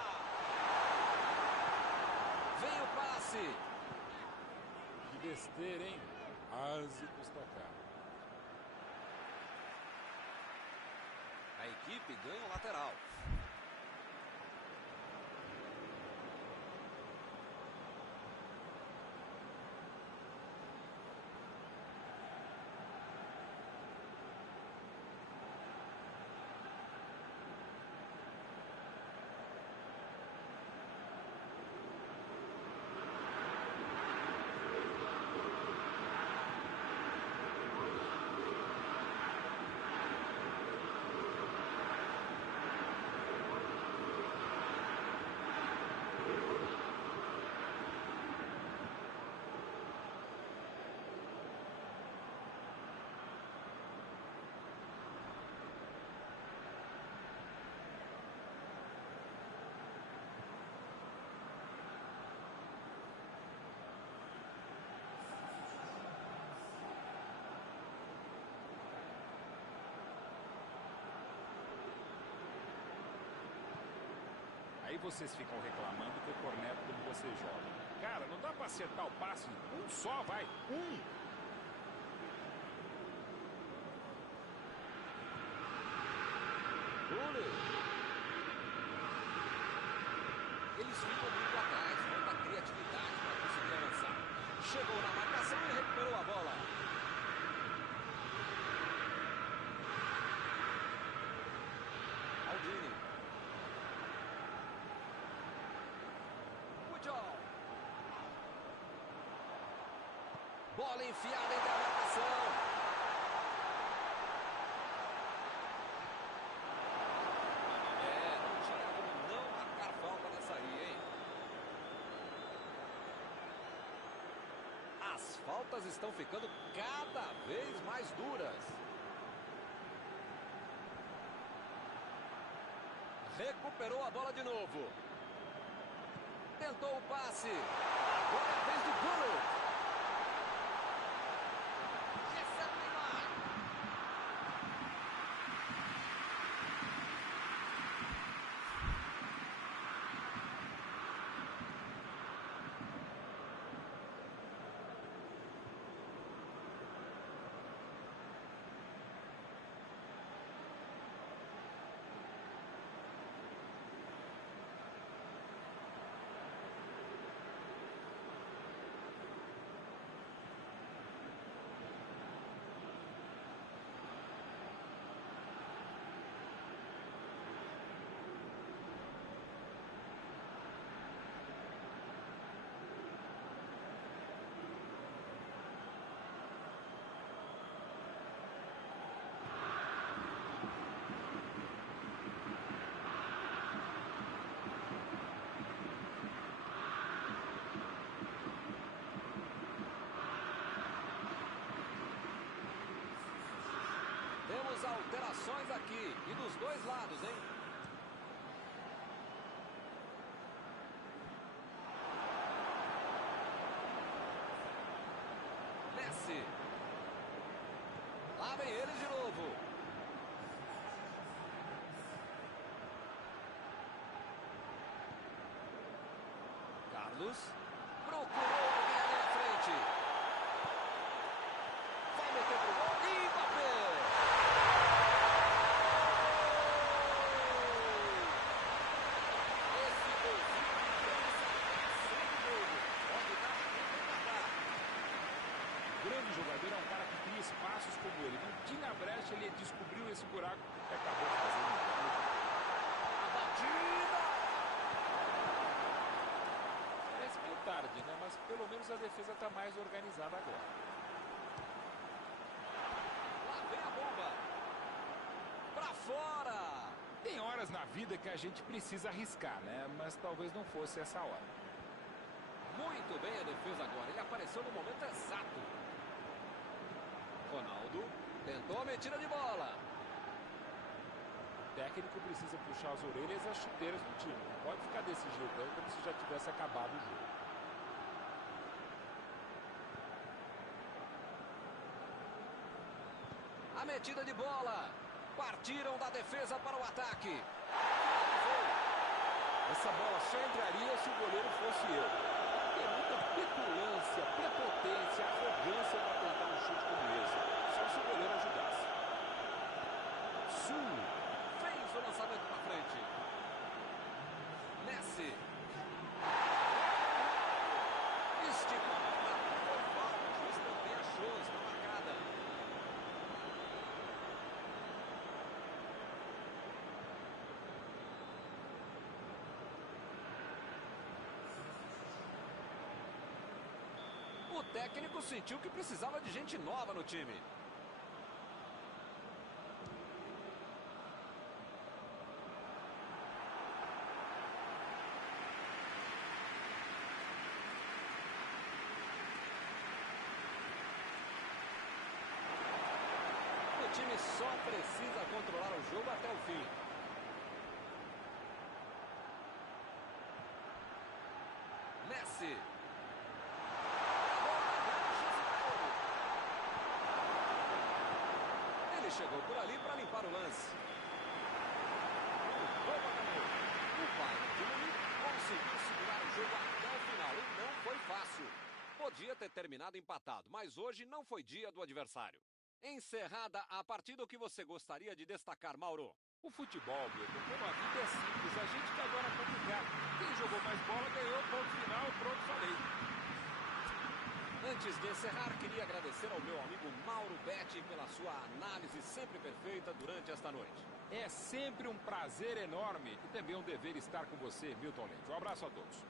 Vem o passe. Que besteira, hein? Quase custa caro. A equipe ganha o lateral. Aí vocês ficam reclamando que eu corneto quando você joga. Cara, não dá pra acertar o passe. Um só, vai. Um. Eles ficam muito atrás. Falta criatividade para conseguir avançar. Chegou na marcação e recuperou a bola. Aldini. Bola enfiada entre a marcação. Não tinha como não marcar falta nessa aí, hein? As faltas estão ficando cada vez mais duras. Recuperou a bola de novo. Tentou o passe. Agora é a vez de Bullock. Temos alterações aqui. E dos dois lados, hein? Messi. Lá vem ele de novo. Carlos. Procurou alguém ali na frente. Vai meter pro gol. E Mbappé. Esse golzinho de diferença é sem jogo. Pode dar tudo empatar. Grande jogador, é um cara que cria espaços como ele. Não tinha brecha, ele descobriu esse buraco e acabou fazendo o gol. A batida. Parece meio tarde, né? Mas pelo menos a defesa está mais organizada agora. Lá vem a bomba. Pra fora. Tem horas na vida que a gente precisa arriscar, né? Mas talvez não fosse essa hora. Muito bem a defesa agora. Ele apareceu no momento exato. Ronaldo tentou a metida de bola. O técnico precisa puxar as orelhas e as chuteiras do time. Não pode ficar desse jeito aí como se já tivesse acabado o jogo. A metida de bola. Partiram da defesa para o ataque. Essa bola só entraria se o goleiro fosse eu. Tem muita petulância, prepotência, arrogância para tentar um chute como esse. Só se o goleiro ajudasse. Sul fez o lançamento para frente. Messi. Esticou a bola. Foi falta. O juiz também achou. Está marcada. O técnico sentiu que precisava de gente nova no time. O time só precisa controlar o jogo até o fim. Messi. Ele chegou por ali para limpar o lance. O Bayern de Munique conseguiu segurar o jogo até o final e não foi fácil. Podia ter terminado empatado, mas hoje não foi dia do adversário. Encerrada a partida, o que você gostaria de destacar, Mauro? O futebol, Milton, como a vida é simples, a gente que agora é complicado. Quem jogou mais bola ganhou, ponto final, pronto, falei. Antes de encerrar, queria agradecer ao meu amigo Mauro Betti pela sua análise sempre perfeita durante esta noite. É sempre um prazer enorme e também um dever estar com você, Milton Leite. Um abraço a todos.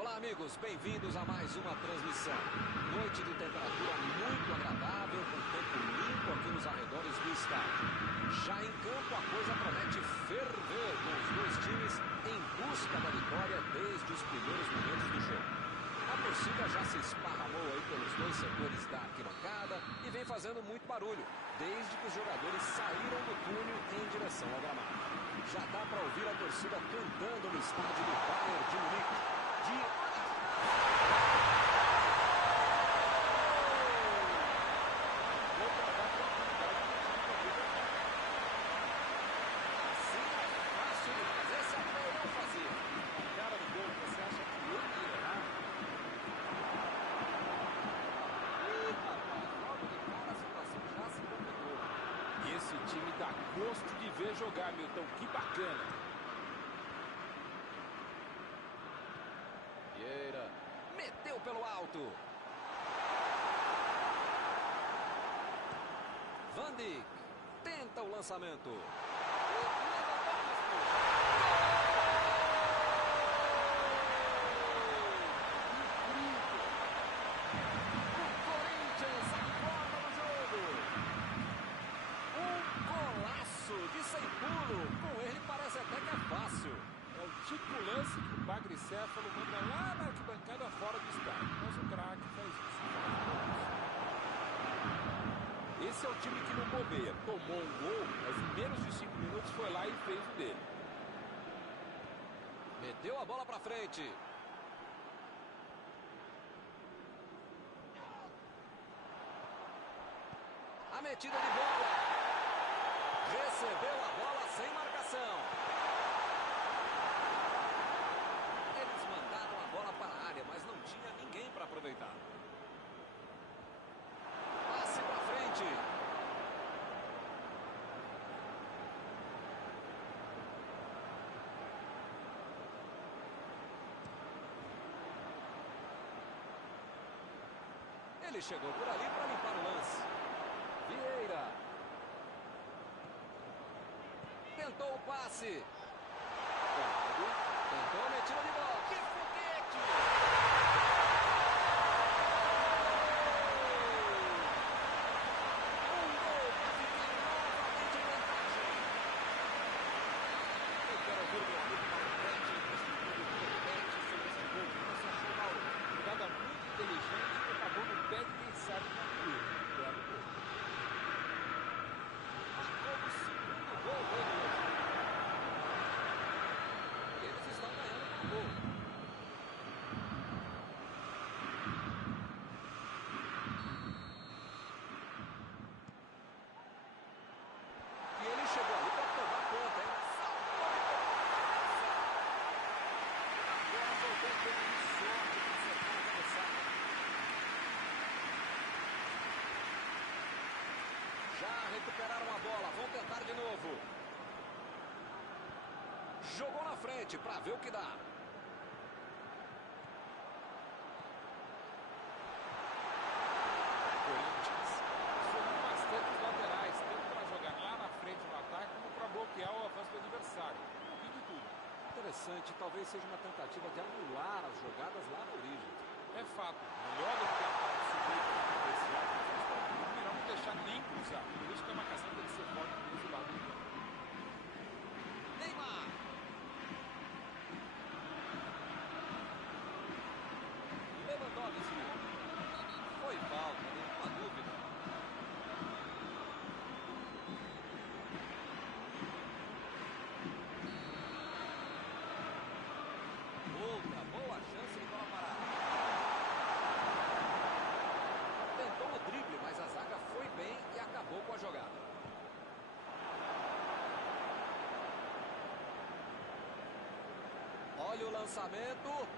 Olá, amigos, bem-vindos a mais uma transmissão. Noite de temperatura muito agradável, com tempo limpo aqui nos arredores do estádio. Já em campo, a coisa promete ferver, com os dois times em busca da vitória desde os primeiros momentos do jogo. A torcida já se esparramou aí pelos dois setores da arquibancada e vem fazendo muito barulho, desde que os jogadores saíram do túnel em direção ao gramado. Já dá para ouvir a torcida cantando no estádio do Bayern de Munique. Assim é fácil de fazer, se até eu não fazia. A cara do gol, você acha que ele ia errar? Ih, rapaz, logo de cara a situação já se complicou. Esse time dá gosto de ver jogar, Milton. Que bacana. Vieira meteu pelo alto. Van Dijk tenta o lançamento. O Corinthians acorda no jogo. Um golaço de sem pulo. Com ele parece até que é fácil. É o tipo lance que o Magricéfalo manda lá na arquibancada fora do estádio. Mas o craque faz isso. Esse é o time que não bobeia. Tomou um gol, mas em menos de 5 minutos foi lá e fez o dele. Meteu a bola pra frente. A metida de bola. Recebeu a bola sem marcação. Eles mandaram a bola para a área, mas não tinha ninguém para aproveitar. Passe para frente. Ele chegou por ali para limpar o lance. Vieira. Tentou o passe. Ronaldo. Tentou a metida de bola. Que foguete! Um gol para ficar novamente em vantagem. Eu quero ouvir o meu amigo Mauro Betti, investidor do Betti, sobre esse gol. O que você achou, Mauro? Jogada muito inteligente que acabou no pé de quem sabe concluir. Belo gol. Marcou o segundo gol dele hoje. Eles estão ganhando por gol. E ele chegou ali para tomar conta, hein? Agora voltou um pouco de sorte para acertar a cabeçada. Já recuperaram a bola, vão tentar de novo. Jogou na frente para ver o que dá. Corinthians aciona bastante os laterais, tanto para jogar lá na frente no ataque, como para bloquear o avanço do adversário. Um pouquinho de tudo. Interessante, talvez seja uma tentativa de anular as jogadas lá na origem. É fato. Melhor do que tentar subir para cabecear, melhor não deixar nem cruzar. Por isso que a marcação tem que ser forte desse lado do campo. Neymar. Lewandowski. Foi falta, nenhuma dúvida. Outra boa chance de bola parada. Tentou o drible, mas a zaga foi bem e acabou com a jogada. Olha o lançamento.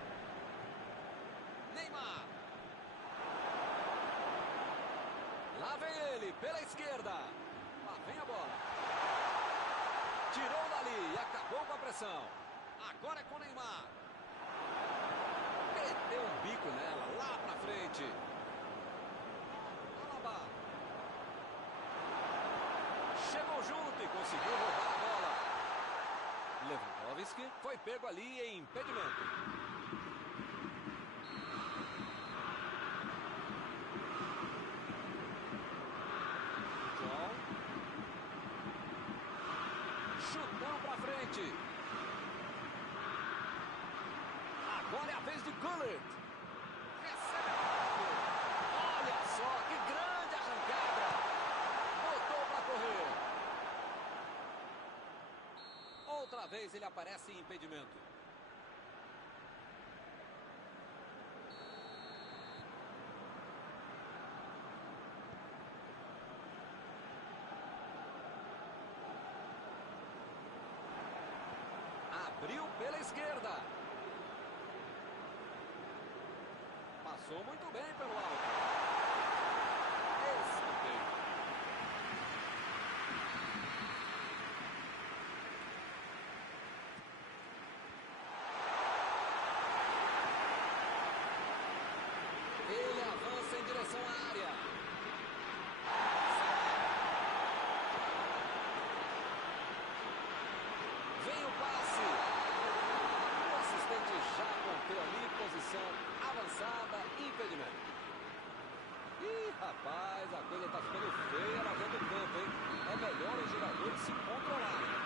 Neymar. Lá vem ele, pela esquerda. Lá vem a bola. Tirou dali e acabou com a pressão. Agora é com o Neymar. Meteu um bico nela, lá pra frente. Alaba. Chegou junto e conseguiu roubar a bola. Lewandowski foi pego ali em impedimento. Gullit. Recebe a bola. Olha só que grande arrancada. Botou para correr. Outra vez ele aparece em impedimento. Abriu pela esquerda. Passou muito bem pelo alto. Escanteio. Ele avança em direção à área. Vem o passe. O assistente já apontou ali posição avançada, impedimento. Ih, rapaz, a coisa tá ficando feia lá dentro do campo, hein? É melhor os jogadores se controlarem.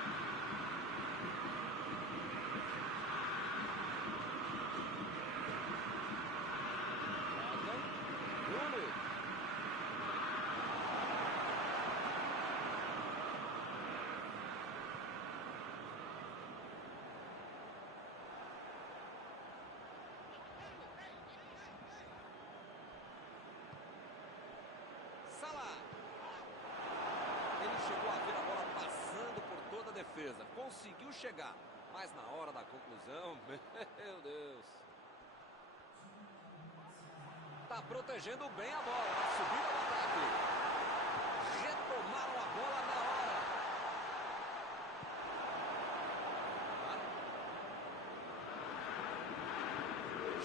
Salah. Ele chegou a ver a bola passando por toda a defesa. Conseguiu chegar. Mas na hora da conclusão, meu Deus. Tá protegendo bem a bola. A subida do ataque. Retomaram a bola na hora.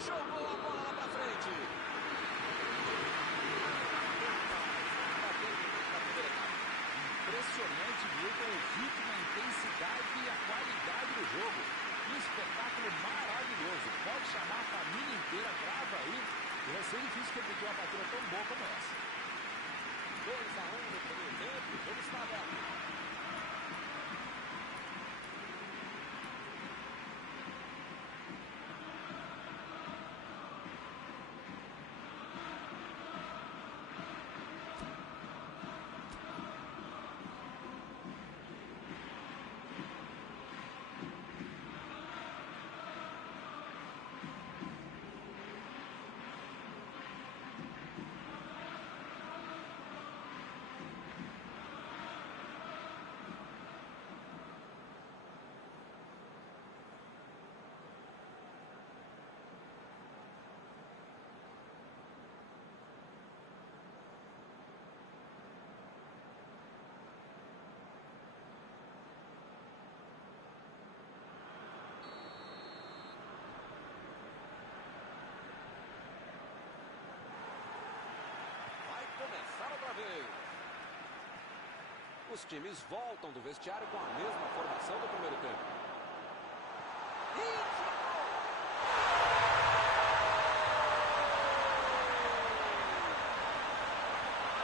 Jogou a bola lá pra frente. Impressionante, Milton, o ritmo, a intensidade e a qualidade do jogo. Um espetáculo maravilhoso. Pode chamar a família inteira, grava aí. E vai ser difícil repetir uma partida tão boa como essa. 2-1 no primeiro tempo, o jogo está aberto. Começar outra vez. Os times voltam do vestiário com a mesma formação do primeiro tempo. E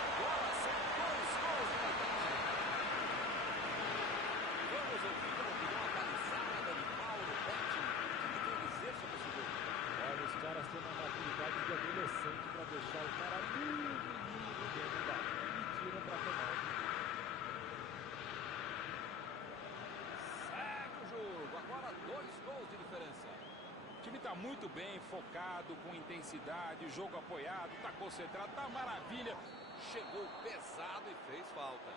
agora são 2 gols de vantagem. Vamos ouvir a opinião atualizada de Paulo Betti. O que tem a dizer sobre esse gol? Olha, os caras têm uma maturidade de adolescente para deixar o cara livre dentro da área e tira para penalti. Segue o jogo. Agora 2 gols de diferença. O time está muito bem, focado, com intensidade, jogo apoiado, está concentrado, está maravilha. Chegou pesado e fez falta.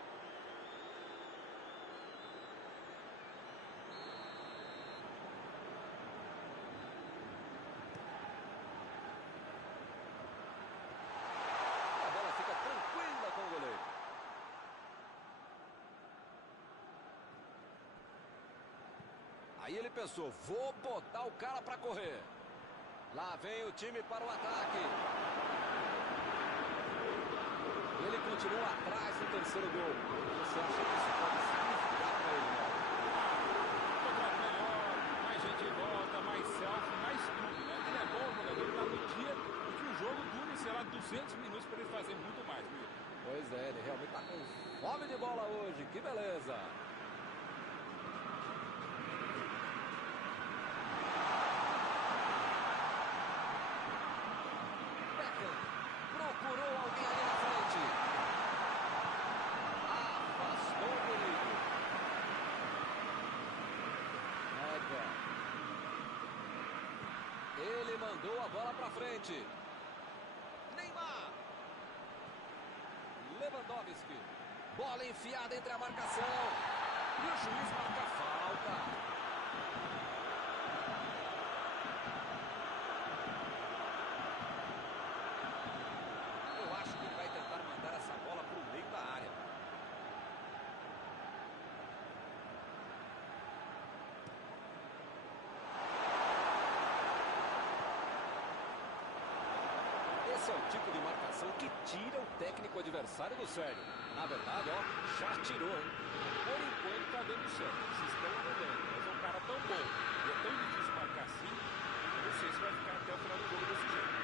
A bola fica tranquila com o goleiro. Aí ele pensou, vou botar o cara para correr. Lá vem o time para o ataque. Ele continua atrás do terceiro gol. Você acha que isso pode significar para ele, né? Contrato melhor, mais gente em volta, mais selfie, mais tudo, né? Ele é bom, o jogador está no dia e que o jogo dure, sei lá, 200 minutos para ele fazer muito mais, viu? Pois é, ele realmente está com fome de bola hoje. Que beleza! Ele mandou a bola para frente. Neymar. Lewandowski. Bola enfiada entre a marcação. E o juiz marca a falta. Eu acho que ele vai tentar mandar essa bola para o meio da área. Esse é o tipo de marcação que tira o técnico adversário do sério. Na verdade, ó, já tirou, hein? Por enquanto tá dando certo. Vocês estão andando. Mas é um cara tão bom e é tão difícil marcar assim. Eu não sei se vai ficar até o final do jogo desse jeito.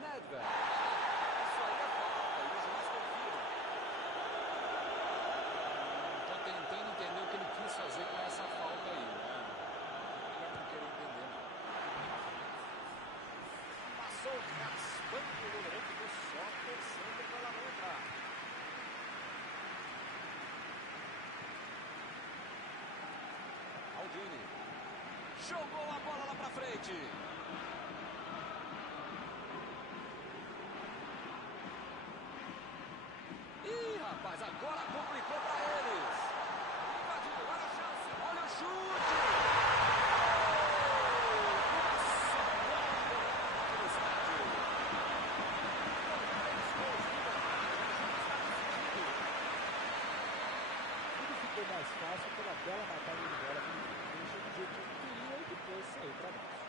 Nedved. Isso aí é falta e o juiz confirma. Tô tentando entender o que ele quis fazer com essa falta aí, né? Não é por querer entender, não. Passou raspando o goleirão, ficou só torcendo para ela não entrar. Aldini. Jogou a bola lá pra frente. Ih, rapaz, agora complicou pra eles. Invadiu, olha a chance, olha o chute. Nossa, gol aqui no estádio. Tudo ficou mais fácil pela bela matada de bola que ele deixou do jeito que ele queria e depois saiu para baixo.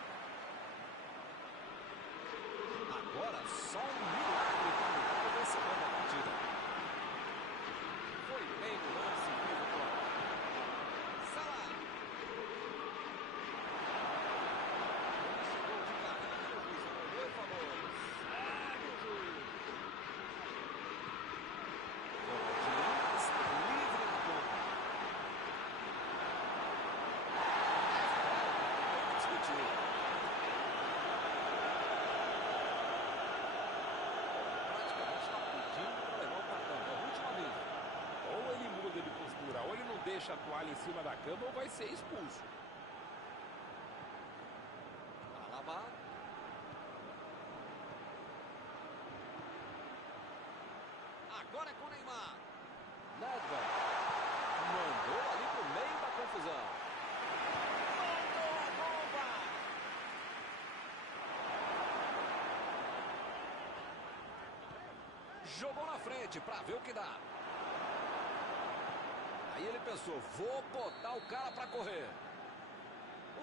Agora só um milagre para mudar o vencedor da partida. Foi bem no lance e fez o corte. Salah. Ele chegou de carrinho, o juiz olhou e falou: segue o juiz. Ronaldinho está livre na ponta. Vamos discutir. Praticamente está pedindo para levar o cartão. É o último aviso. Ou ele muda de postura, ou ele não deixa a toalha em cima da cama, ou vai ser expulso. Alaba. Agora é com o Neymar. Nedved. Mandou ali pro meio da confusão. Mandou a bomba. Jogou na frente para ver o que dá. Aí ele pensou, vou botar o cara para correr.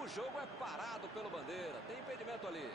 O jogo é parado pelo bandeira, tem impedimento ali.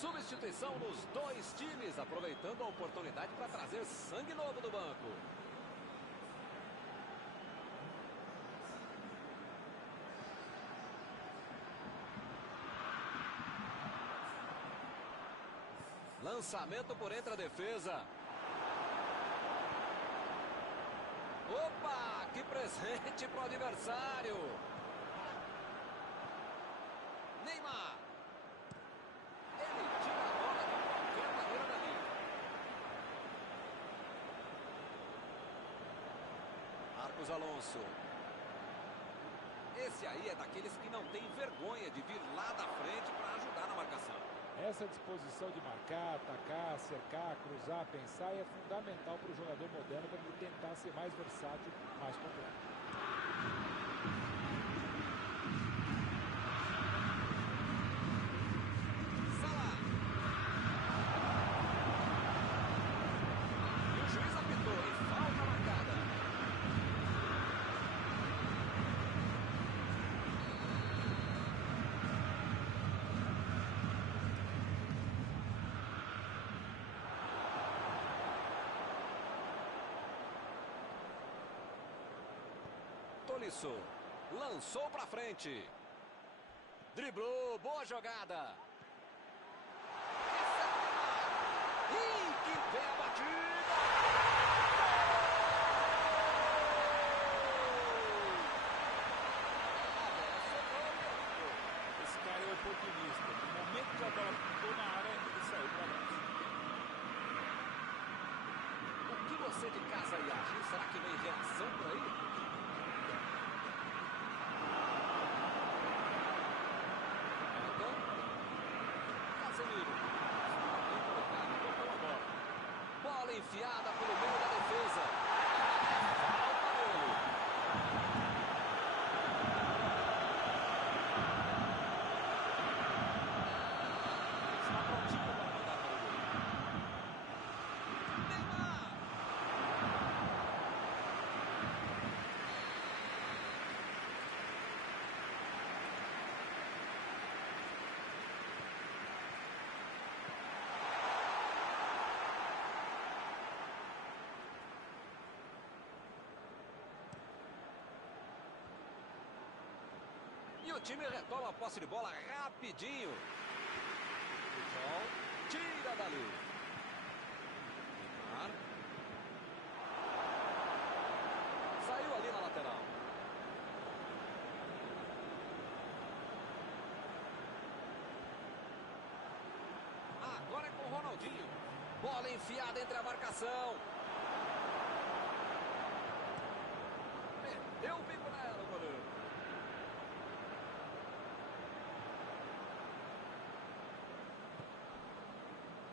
Substituição nos dois times, aproveitando a oportunidade para trazer sangue novo do banco. Lançamento por entre a defesa. Opa, que presente para o adversário. Neymar. Ele tira a bola de qualquer maneira dali. Marcos Alonso. Esse aí é daqueles que não tem vergonha de vir lá da frente para ajudar na marcação. Essa disposição de marcar, atacar, cercar, cruzar, pensar é fundamental para o jogador moderno para ele tentar ser mais versátil, mais completo. Salah. E o juiz apitou e falta marcada. Tolisso lançou pra frente. Driblou, boa jogada. Ih, que vem a batida. A bola sobrou, meu amigo. Esse cara é oportunista. No momento que a bola pintou na área, ele saiu para trás. O que você de casa aí acha? Será que vem reação por aí? Casemiro. Bem colocado, tocou a bola. Bola enfiada pelo meio da defesa. Falta dele. Está prontinho para mandar para o gol. Neymar. E o time retoma a posse de bola rapidinho. Futebol tira dali. Neymar. Saiu ali na lateral. Agora é com o Ronaldinho. Bola enfiada entre a marcação. Perdeu o bico nela, o goleiro.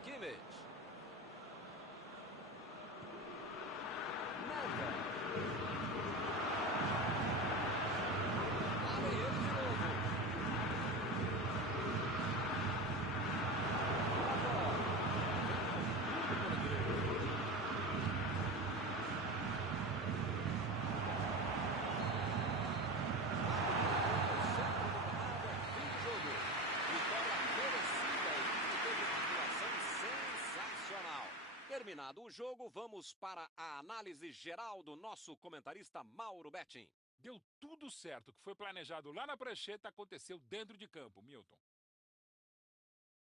Kimmich. Nada. Lá vem ele de novo. Agora. Tudo pela direita. O centro do gramado é fim de jogo. Vitória merecida. A equipe teve uma atuação sensacional. Terminado o jogo, vamos para a análise geral do nosso comentarista Mauro Betting. Deu tudo certo. O que foi planejado lá na prancheta aconteceu dentro de campo, Milton.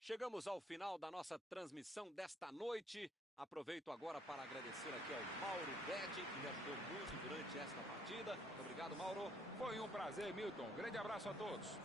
Chegamos ao final da nossa transmissão desta noite. Aproveito agora para agradecer aqui ao Mauro Betting, que me ajudou muito durante esta partida. Obrigado, Mauro. Foi um prazer, Milton. Grande abraço a todos.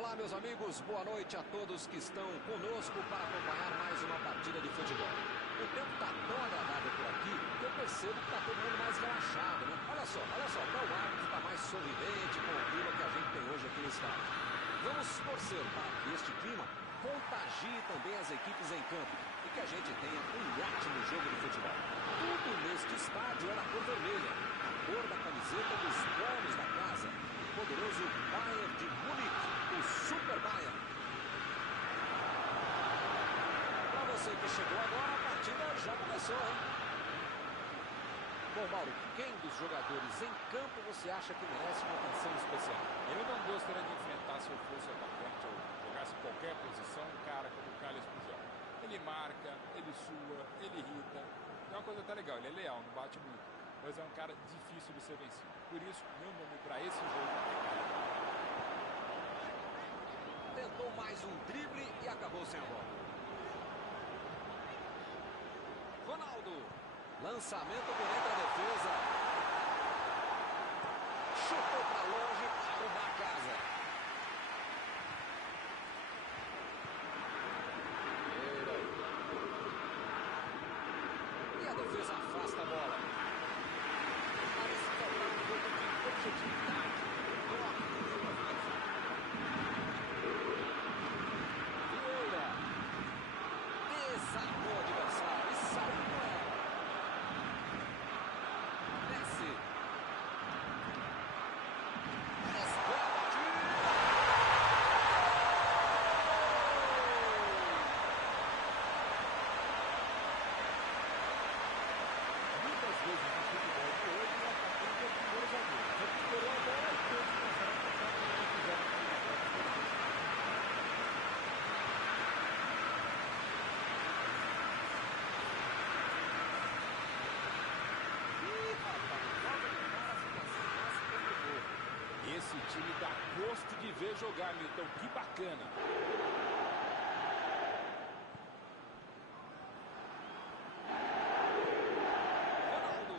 Olá, meus amigos, boa noite a todos que estão conosco para acompanhar mais uma partida de futebol. O tempo está tão agradável por aqui que eu percebo que está todo mundo mais relaxado, né? Olha só, até o árbitro está mais sorridente com o clima que a gente tem hoje aqui no estádio. Vamos torcer para que este clima contagie também as equipes em campo e que a gente tenha um ótimo jogo de futebol. Tudo neste estádio é na cor vermelha, a cor da camiseta dos donos da casa, o poderoso Bayern de Munique, o Super Bayern. Para você que chegou agora, a partida já começou, hein? Bom, Mauro, quem dos jogadores em campo você acha que merece uma atenção especial? Eu não gostaria de enfrentar, se eu fosse atacante ou jogasse em qualquer posição, um cara como o Carlos Pujol. Ele marca, ele sua, ele irrita. É uma coisa até legal, ele é leal, não bate muito. Mas é um cara difícil de ser vencido. Por isso, meu nome para esse jogo é Carlos. Tentou mais um drible e acabou sem a bola. Ronaldo. Lançamento bonito da defesa. Chutou para longe para arrumar a casa. E a defesa afasta a bola. Parece faltar um pouco de objetividade. Vieira. Desarmou o adversário e saiu com ela. Messi. Muitas vezes no futebol de hoje, o atacante é o primeiro zagueiro. Recuperou a bola e todos começaram a tocar como eles fizeram com o ataque. Ih, rapaz, logo de cara a situação já se complicou. Esse time dá gosto de ver jogar, Milton. Que bacana. Ronaldo.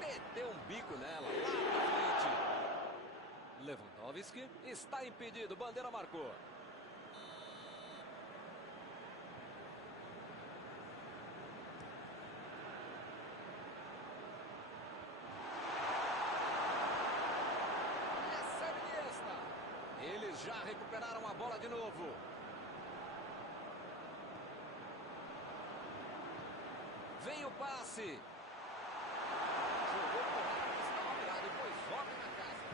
Meteu um bico nela, lá na frente. Lewandowski está impedido, bandeira marcou. Recebe Iniesta. Eles já recuperaram a bola de novo. Vem o passe. Jogou pro lado que estava virado e pôs ordem na casa.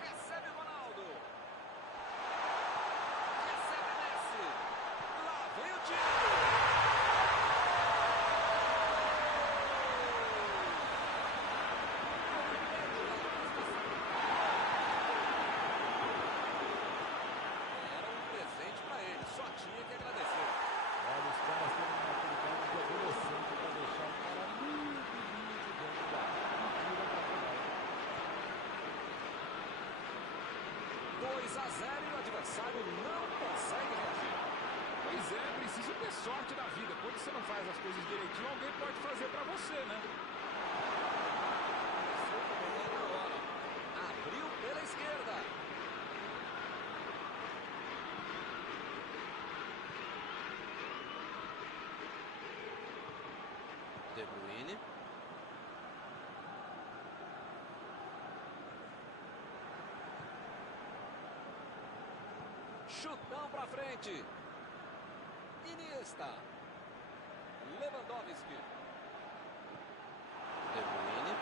Recebe Ronaldo. Recebe Messi. Lá vem o tiro. Era um presente para ele, só tinha que agradecer. Olha, os caras têm uma maturidade de adolescente para deixar o cara muito dentro da área. Mentira pra Ronaldo. 2-0 e o adversário não consegue reagir. Pois é, preciso ter sorte na vida. Quando você não faz as coisas direitinho, alguém pode fazer pra você, né? Começou com o na hora. Abriu pela esquerda. De Bruyne. Chutão pra frente. Iniesta. Lewandowski. De Bruyne.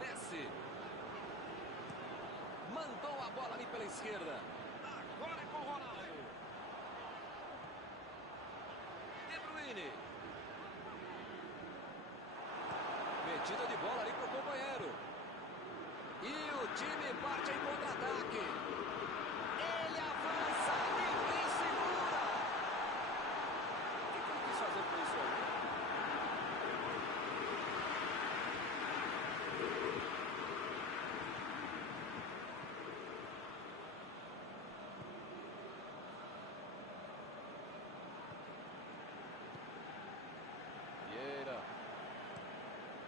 Messi. Mandou a bola ali pela esquerda. Agora é com o Ronaldo. De Bruyne. Metida de bola ali pro companheiro. E o time parte em contra-ataque. Ele avança, ninguém segura. O que ele quis fazer com isso aí? Vieira.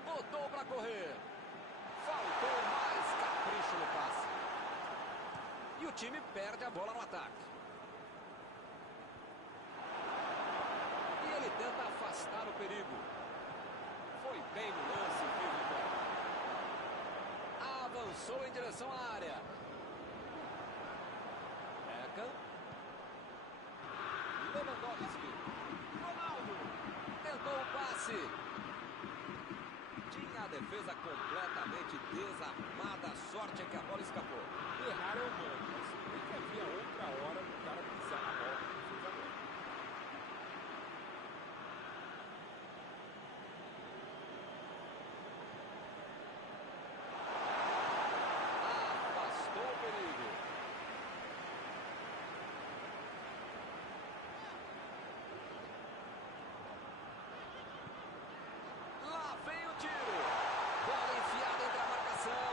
Botou pra correr. baixo no passe. E o time perde a bola no ataque. E ele tenta afastar o perigo. Foi bem no lance, fez o gol. Avançou em direção à área. Beckham. Lewandowski. Ronaldo. Tentou o passe. Tinha a defesa completamente desarmada. Sorte é que a bola escapou. Errar é humano, mas tem que havia outra hora do cara pisar na bola que ele fez agora. Afastou o perigo. Lá vem o tiro. Bola enfiada entre a marcação.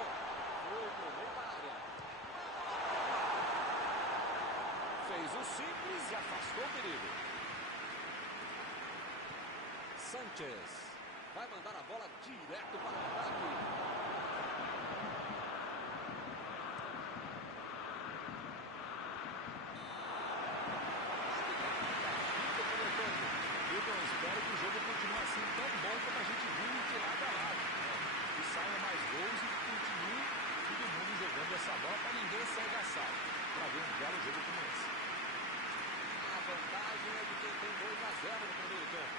Foi pro meio da área. Fez o simples e afastou o perigo. Sanchez vai mandar a bola direto para o ataque. Eu espero que o jogo continue assim tão bom como a gente viu de lado a lado. Que saiam mais gols e que continue todo mundo jogando essa bola para ninguém sair agaçado. Para ver um belo jogo como esse. A vantagem é de quem tem 2-0 no primeiro tempo.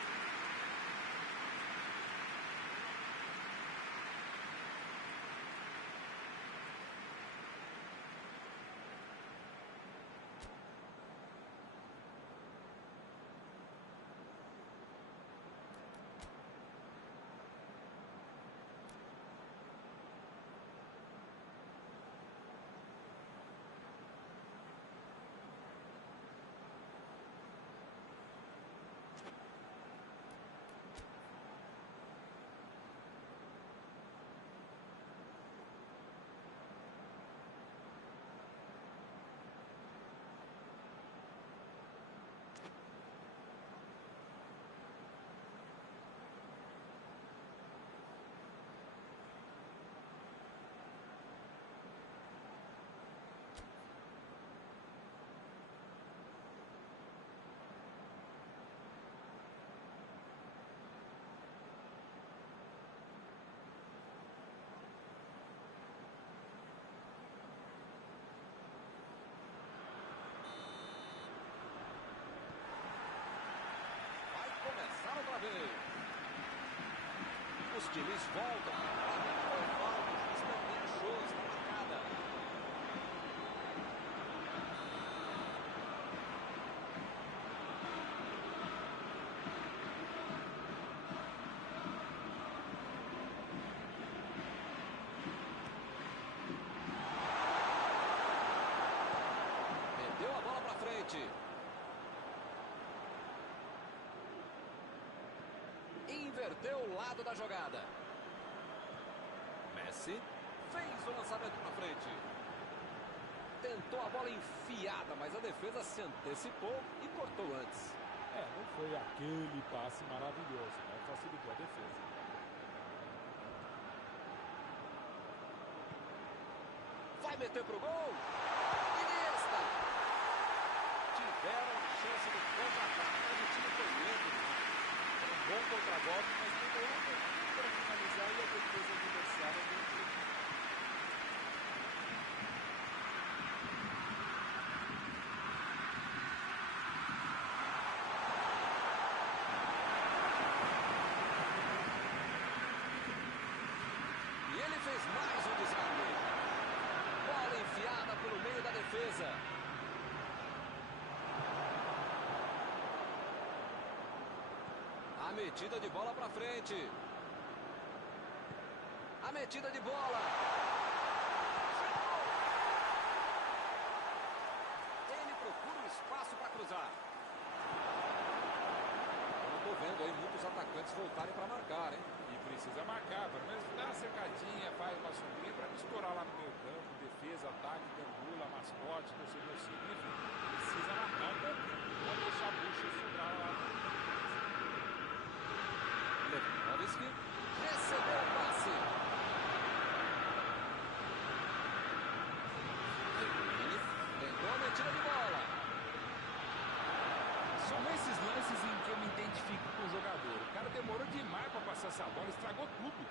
Começar outra vez. Os times voltam. Foi falta. O juiz também achou. Está marcada. Meteu a bola para frente. Inverteu o lado da jogada. Messi fez o lançamento para frente. Tentou a bola enfiada, mas a defesa se antecipou e cortou antes. Não foi aquele passe maravilhoso, né? Facilitou a defesa. Vai meter pro gol. Iniesta. Tiveram a chance de contra-ataque, mas o time foi lento. Bom contra-golpe, mas demorou um pouquinho para finalizar e a defesa adversária não entrou. E ele fez mais um desarme. Bola enfiada pelo meio da defesa. A metida de bola para frente. A metida de bola. Ele procura um espaço para cruzar. Eu não estou vendo aí muitos atacantes voltarem para marcar, hein? E precisa marcar, pelo menos dá uma cercadinha, faz uma sombrinha para estourar lá no meio campo, defesa, ataque, gandula, mascote, torcedor civil, enfim. Precisa marcar um pouquinho, não deixar a bucha estourar lá. Lewandowski recebeu o passe. São esses lances em que eu me identifico com o jogador. O cara demorou demais para passar essa bola, estragou tudo.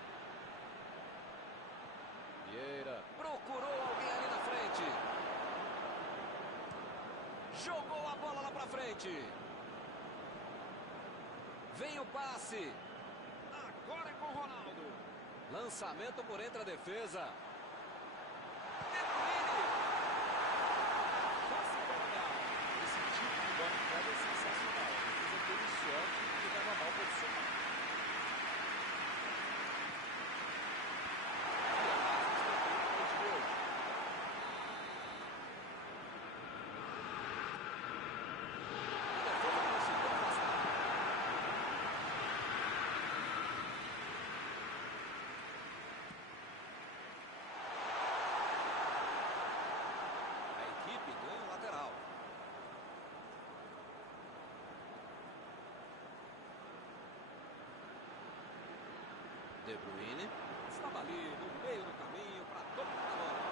Vieira procurou alguém ali na frente. Jogou a bola lá pra frente. Vem o passe. Agora é com o Ronaldo. Lançamento por entre a defesa. De Bruyne. Esse tipo de bola entrada é sensacional. A defesa teve sorte que estava mal posicionado. De Bruyne estava ali no meio do caminho para dominar a bola.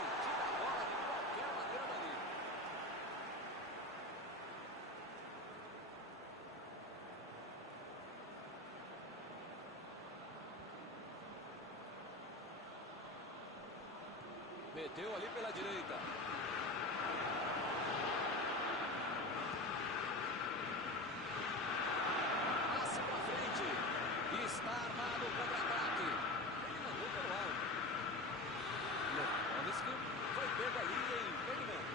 Ele tira a bola de qualquer maneira dali. Meteu ali pela direita. Está armado o contra-ataque. Ele mandou pelo alto. Lewandowski foi pego ali em impedimento.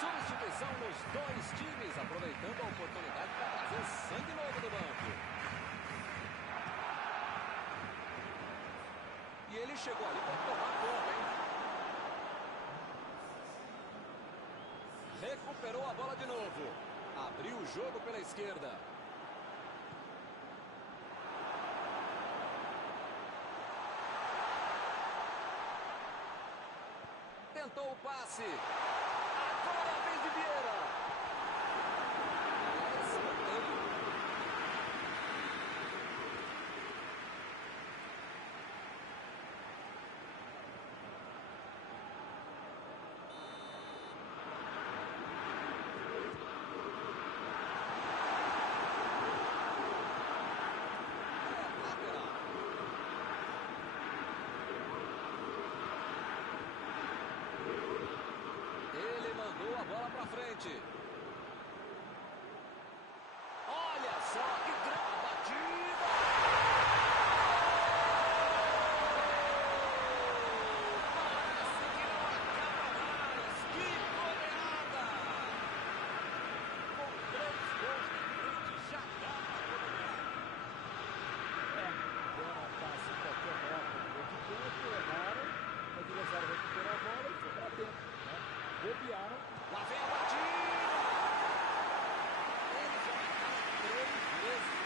Substituição nos dois times, aproveitando a oportunidade para trazer sangue novo do banco. E ele chegou ali para tomar conta, hein? Recuperou a bola de novo. Abriu o jogo pela esquerda. Tentou o passe. Agora vem de Vieira. Ele mandou a bola para frente. Olha só que grande batida! Parece que não acaba mais. Que goleada! Com 3 gols na frente, já dá para comemorar. Dando a passe em qualquer nota do meio de campo, erraram, o adversário recuperou a bola e foi para dentro. Bobearam. Lá vem a batida! Ele já marcaram 3 vezes.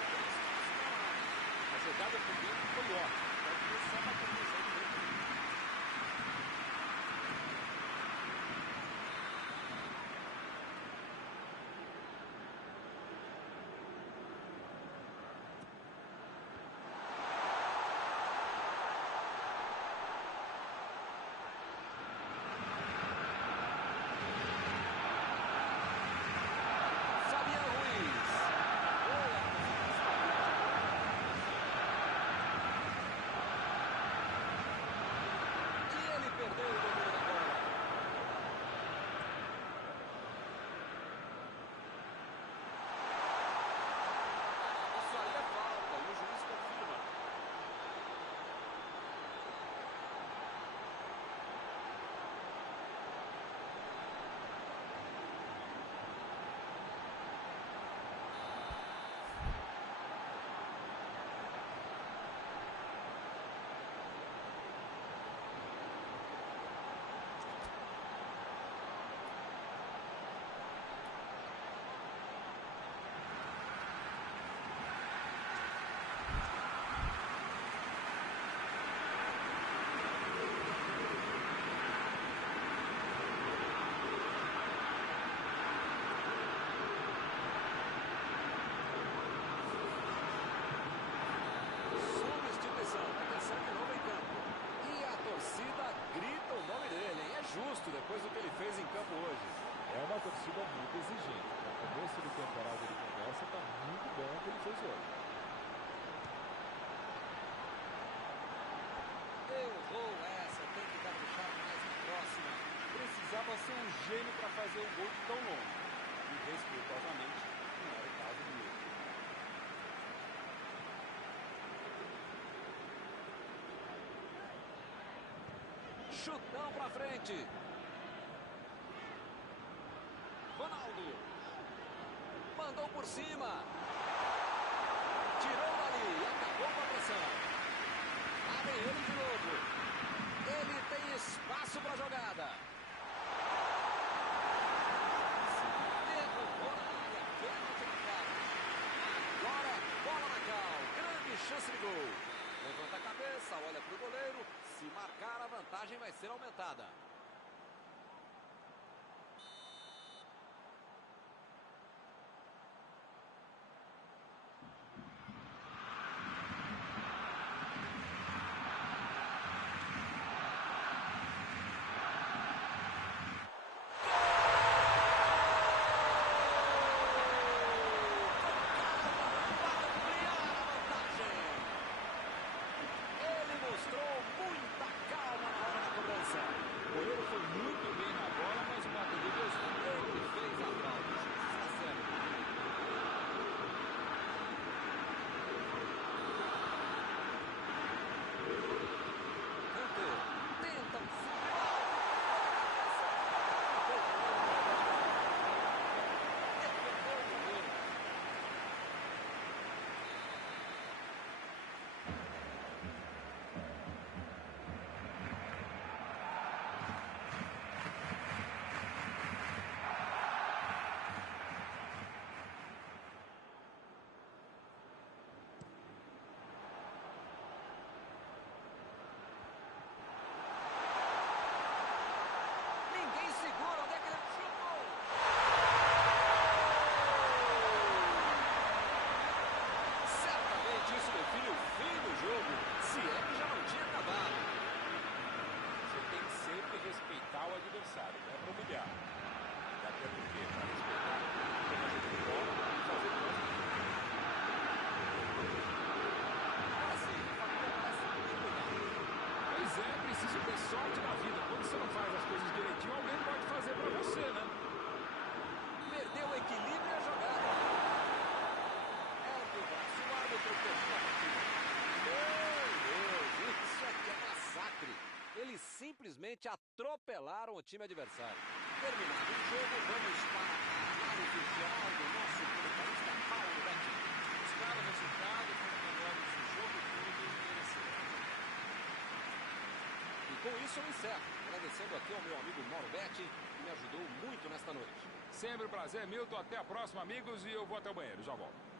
A jogada por dentro foi ótima. Pode ver só na conclusão do meio. Fabián Ruiz. Boa. depois do que ele fez em campo hoje. É uma torcida muito exigente. No começo de temporada de conversa, está muito bom o que ele fez hoje. Errou essa, tem que caprichar mais na próxima. Precisava ser um gênio para fazer o gol de tão longe. E respeitosamente, não era o caso do mesmo. Chutão pra frente. Ronaldo. Mandou por cima. Tirou dali e acabou com a pressão. Abre ele de novo. Ele tem espaço para jogada. Derrubou na área. Pênalti marcado. Agora, bola na cal. Grande chance de gol. Levanta a cabeça, olha para o goleiro. Se marcar, a vantagem vai ser aumentada. Simplesmente atropelaram o time adversário. Terminado o jogo, vamos para a análise final do nosso comentarista Paulo Betti. Os caras resultados foram melhores do jogo todo e mereceram. E com isso eu encerro, agradecendo aqui ao meu amigo Mauro Betti, que me ajudou muito nesta noite. Sempre um prazer, Milton. Até a próxima, amigos. E eu vou até o banheiro. Já volto.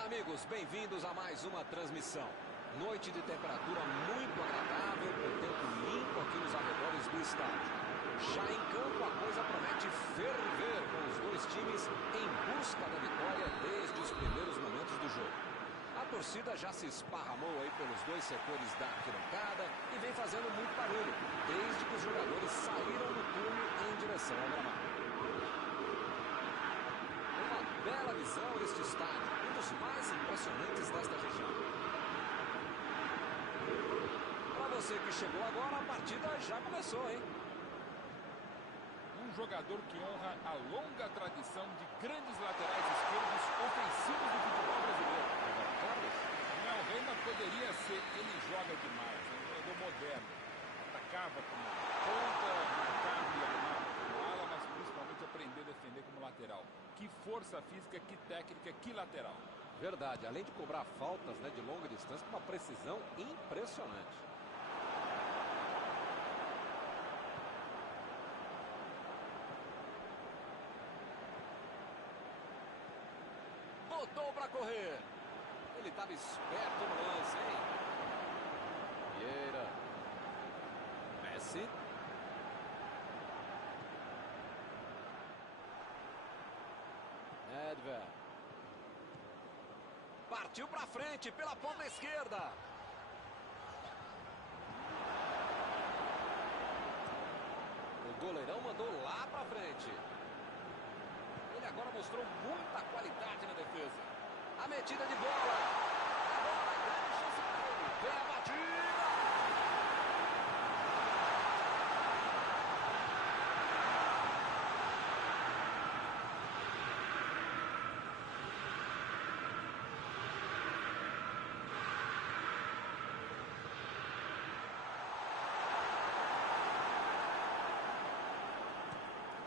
Olá, amigos, bem-vindos a mais uma transmissão. Noite de temperatura muito agradável, com tempo limpo aqui nos arredores do estádio. Já em campo, a coisa promete ferver, com os dois times em busca da vitória desde os primeiros momentos do jogo. A torcida já se esparramou aí pelos dois setores da arquibancada e vem fazendo muito barulho, desde que os jogadores saíram do túnel em direção ao gramado. Uma bela visão este estádio, um dos mais impressionantes desta região. Para você que chegou agora, a partida já começou, hein? Um jogador que honra a longa tradição de grandes laterais esquerdos ofensivos do futebol brasileiro. Carlos? Não, o Reina poderia ser, ele joga demais, é um jogador moderno. Atacava como ponta, marcava e armava como ala, mas principalmente aprender a defender como lateral. Que força física, que técnica, que lateral. Verdade, além de cobrar faltas, né, de longa distância com uma precisão impressionante. Botou para correr. Ele estava esperto no lance, hein? Vieira. Messi. Nedved. Partiu para frente pela ponta esquerda. O goleirão mandou lá para frente. Ele agora mostrou muita qualidade na defesa. A metida de bola. Agora, grande chance para ele. Vem a batida.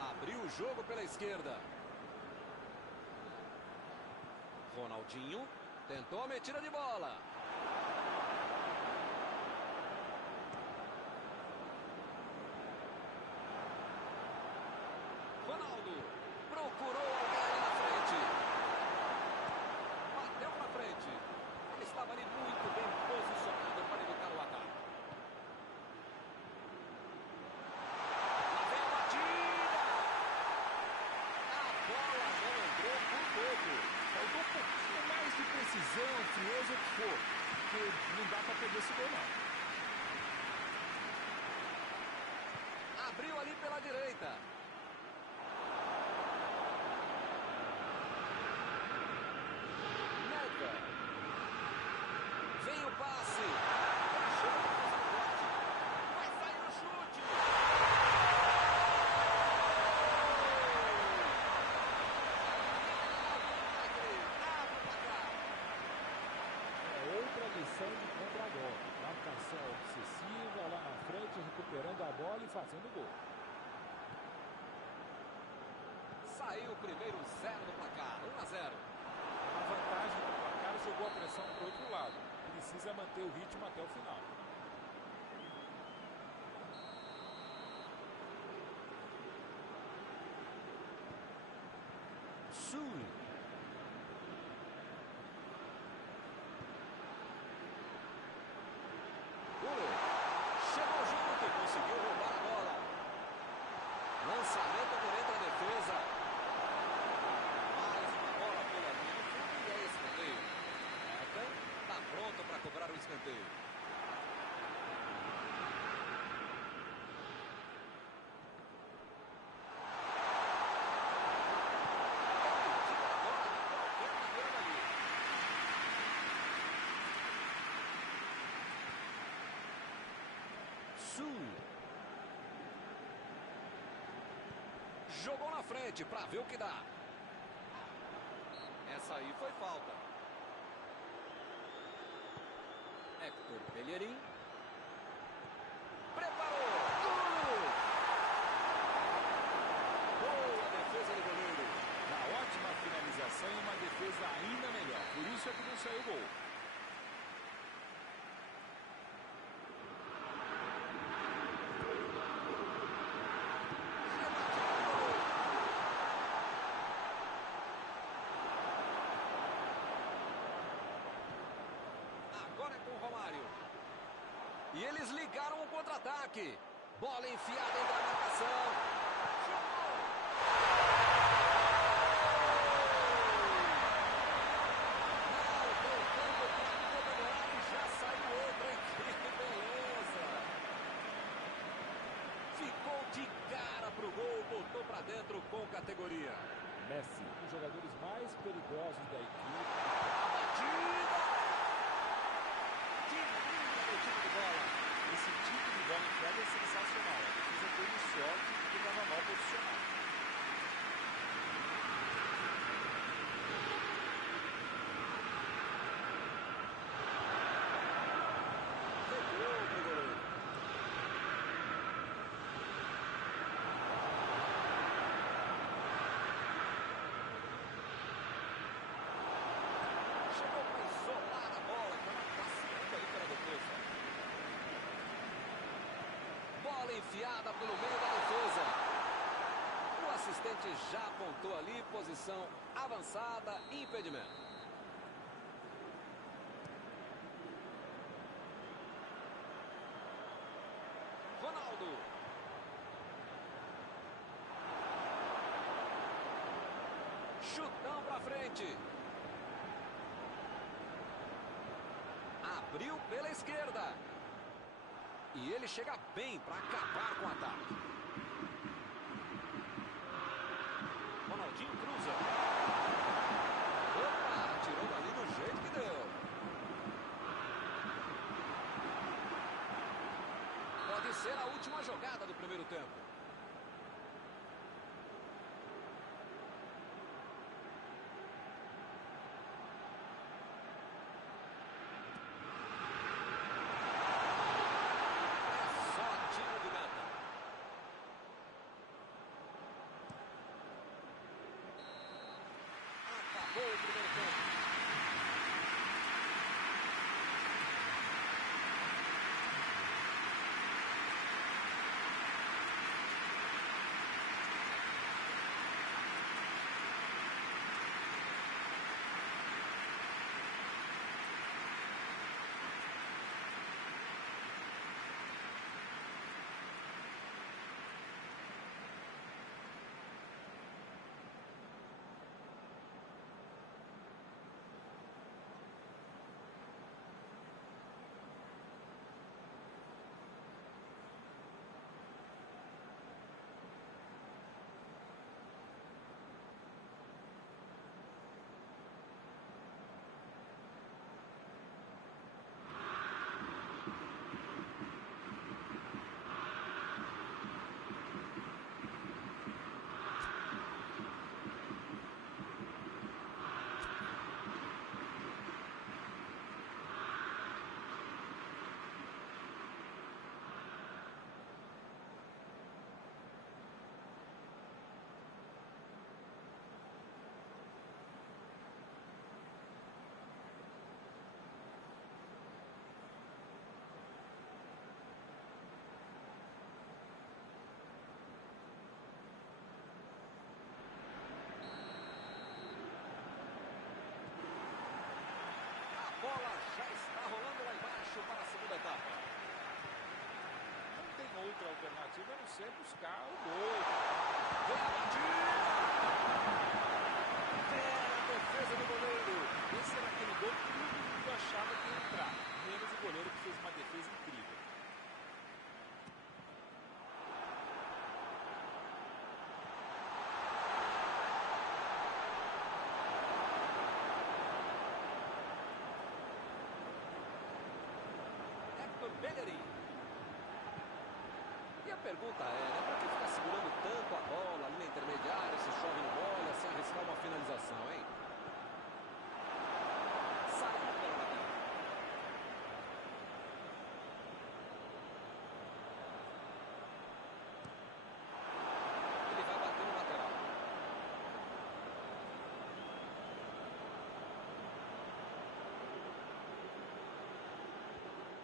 Abriu o jogo pela esquerda. Ronaldinho tentou a metida de bola. Ronaldo procurou alguém ali na frente. Bateu para frente. Ele estava ali muito bem posicionado para evitar o ataque. Lá vem a batida. A bola não entrou por pouco. Faltou um pouquinho mais de precisão, frieza, o que for. Porque não dá para perder esse gol, não. Abriu ali pela direita. Nedved. Vem o passe. Ele chega para fazer o corte. Vai sair o chute. Abre o placar. É outra lição de contra-gol. Marcação obsessiva lá na frente, recuperando a bola e fazendo gol. Saiu o primeiro 0 do placar. 1-0. A vantagem do placar jogou a pressão para o outro lado. Precisa manter o ritmo até o final. Sul. Chegou junto e conseguiu roubar a bola. Lançamento por entre a defesa. Mais uma bola pela linha do fundo e é escanteio. Beckham está pronto para cobrar o escanteio. Jogou na frente para ver o que dá. Essa aí foi falta. Héctor Bellerin. Preparou. Boa defesa do goleiro. Uma ótima finalização e uma defesa ainda melhor. Por isso é que não saiu gol. Agora é com o Romário. E eles ligaram o contra-ataque. Bola enfiada entre a marcação. Chutou! Mal tocando para comemorar e já saiu outra. Que beleza! Ficou de cara pro gol, botou para dentro com categoria. Messi, um dos jogadores mais perigosos da equipe. A batida! Que linda batida de bola! Esse tipo de bola enfiada é sensacional. A defesa teve sorte porque estava mal posicionado. Recuou pro goleiro. Chegou para isolar a bola, estava passeando ali pela defesa. Bola enfiada pelo meio da defesa. O assistente já apontou ali, posição avançada, impedimento. Ronaldo. Chutão pra frente. Abriu pela esquerda. E ele chega bem para acabar com o ataque. Ronaldinho cruza. Opa, tirou dali do jeito que deu. Pode ser a última jogada do primeiro tempo. Acabou o primeiro tempo. Bola já está rolando lá embaixo para a segunda etapa. Não tem outra alternativa a não ser buscar o gol. Vem a batida! Bela defesa do goleiro. Esse era aquele gol que todo mundo achava que ia entrar. Menos o goleiro que fez uma defesa incrível. Bellerin. E a pergunta é, por que ficar segurando tanto a bola ali na intermediária, se chove no bola, sem arriscar uma finalização, hein? Saiu pela lateral. Ele vai bater no lateral.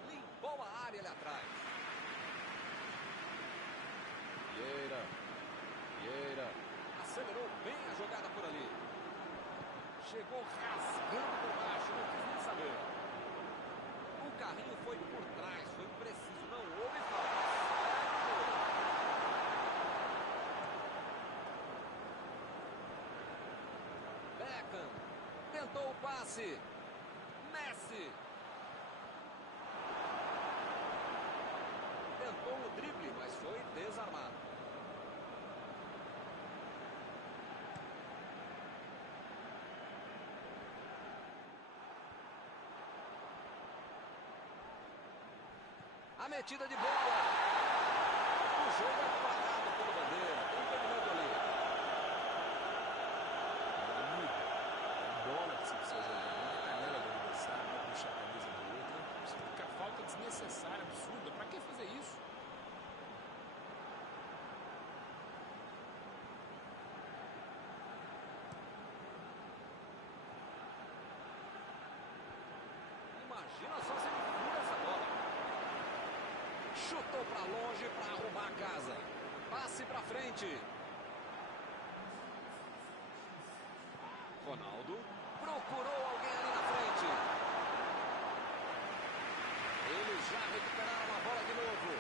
Limpou a área ali atrás. Vieira. Acelerou bem a jogada por ali. Chegou rasgando por baixo, não quis nem saber. carrinho foi por trás, foi preciso, não houve falta. Beckham tentou o passe. Messi tentou o drible, mas foi desarmado. A metida de bola. O jogo é parado pelo bandeira. Tem impedimento ali. A bola que você precisa jogar na canela do adversário, não puxar a camisa do outro. Isso fica falta desnecessária, absurda. Pra que fazer isso? Imagina só se ele fura essa bola. Chutou pra longe pra arrumar a casa. Passe pra frente. Ronaldo procurou alguém ali na frente. Eles já recuperaram a bola de novo.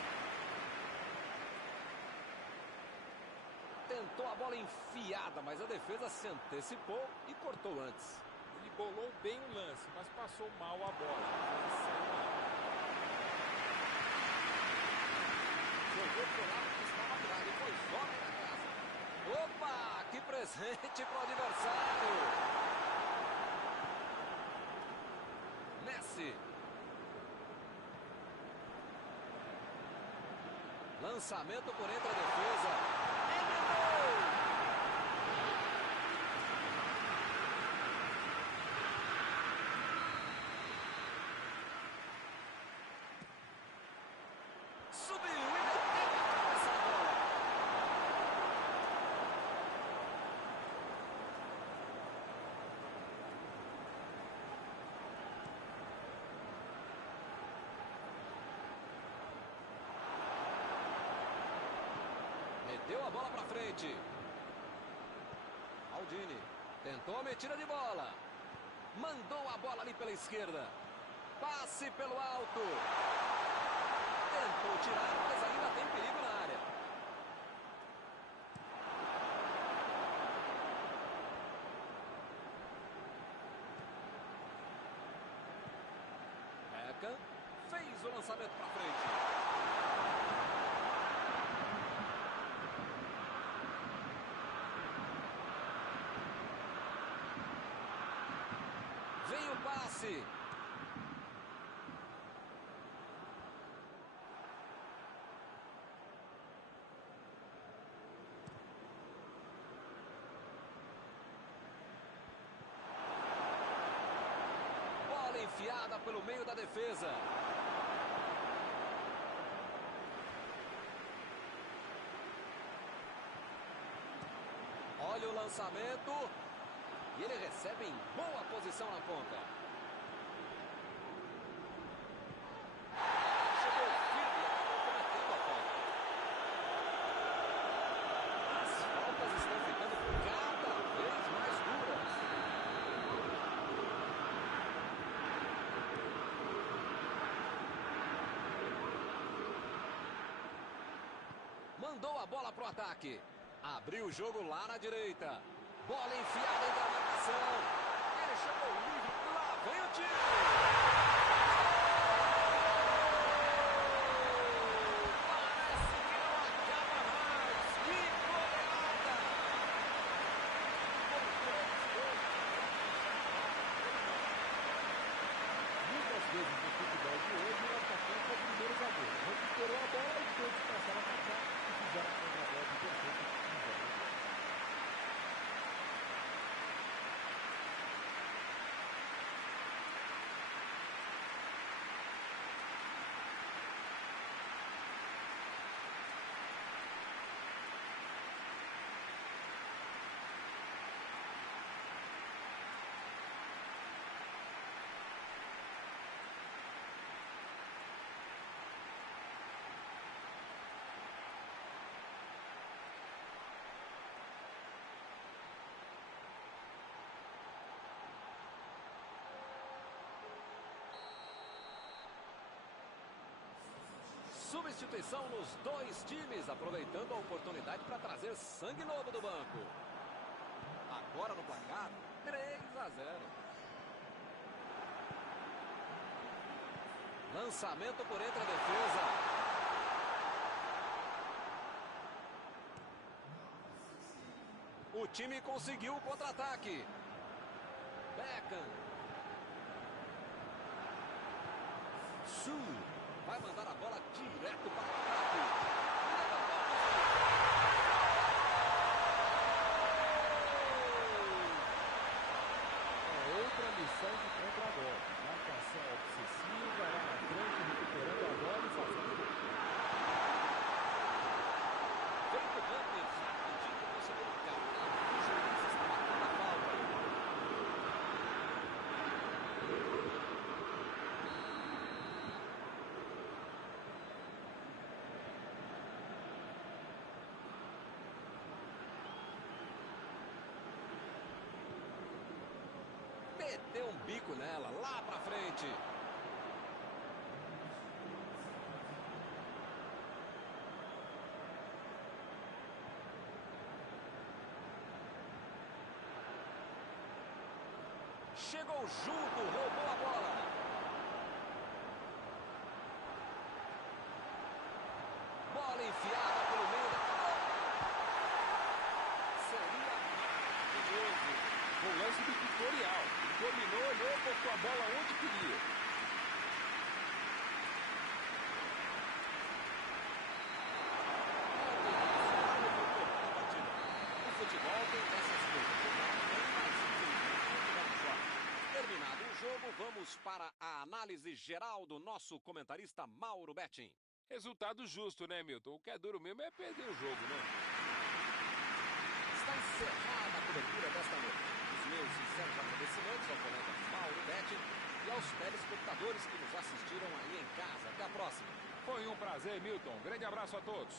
Tentou a bola enfiada, mas a defesa se antecipou e cortou antes. Ele bolou bem o lance, mas passou mal a bola. Ele saiu mal. Jogou pro lado que estava atrás e foi fora da casa. Opa, que presente pro adversário. Messi. Lançamento por entre a defesa. Eliminou! Subiu e meteu na cabeça da bola. Meteu a bola pra frente. Maldini tentou a metida de bola. Mandou a bola ali pela esquerda. Passe pelo alto. Tentou tirar, mas ainda tem perigo na área. Beckham fez o lançamento para frente. Vem o passe. Enfiada pelo meio da defesa. Olha o lançamento. E ele recebe em boa posição na ponta. Chegou firme e acabou cometendo a falta. As faltas estão ficando cada vez mais duras. Mandou a bola pro ataque. Abriu o jogo lá na direita. Bola enfiada entre a marcação. Ele chegou livre. Lá vem o tiro. Parece que não acaba mais. Que goleada. Muitas vezes no futebol de hoje, o atacante é o primeiro zagueiro. Recuperou a bola e todos passaram a atacar e fizeram a contra-golpe perfeito. Substituição nos dois times, aproveitando a oportunidade para trazer sangue novo do banco. Agora no placar, 3-0. Lançamento por entre a defesa. O time conseguiu o contra-ataque. Beckham. Su vai mandar a bola direto para o ataque. Outra lição de contra-golpe. Marcação obsessiva, lá na frente, recuperando a bola e fazendo gol. Feito o Rampers, rapidinho conseguiu marcar. O juiz está marcando a falta. Meteu um bico nela, lá pra frente. Chegou junto, roubou a bola. Bola enfiada pelo meio da bola. Seria maravilhoso. O lance do tutorial. Ele dominou, olhou, botou a bola onde queria. O futebol tem dessas coisas. Terminado o jogo, vamos para a análise geral do nosso comentarista Mauro Betting. Resultado justo, né, Milton? O que é duro mesmo é perder o jogo, né? Está encerrada a cobertura desta noite. Os meus sinceros agradecimentos ao colega Mauro Betting e aos telespectadores que nos assistiram aí em casa. Até a próxima. Foi um prazer, Milton. Grande abraço a todos.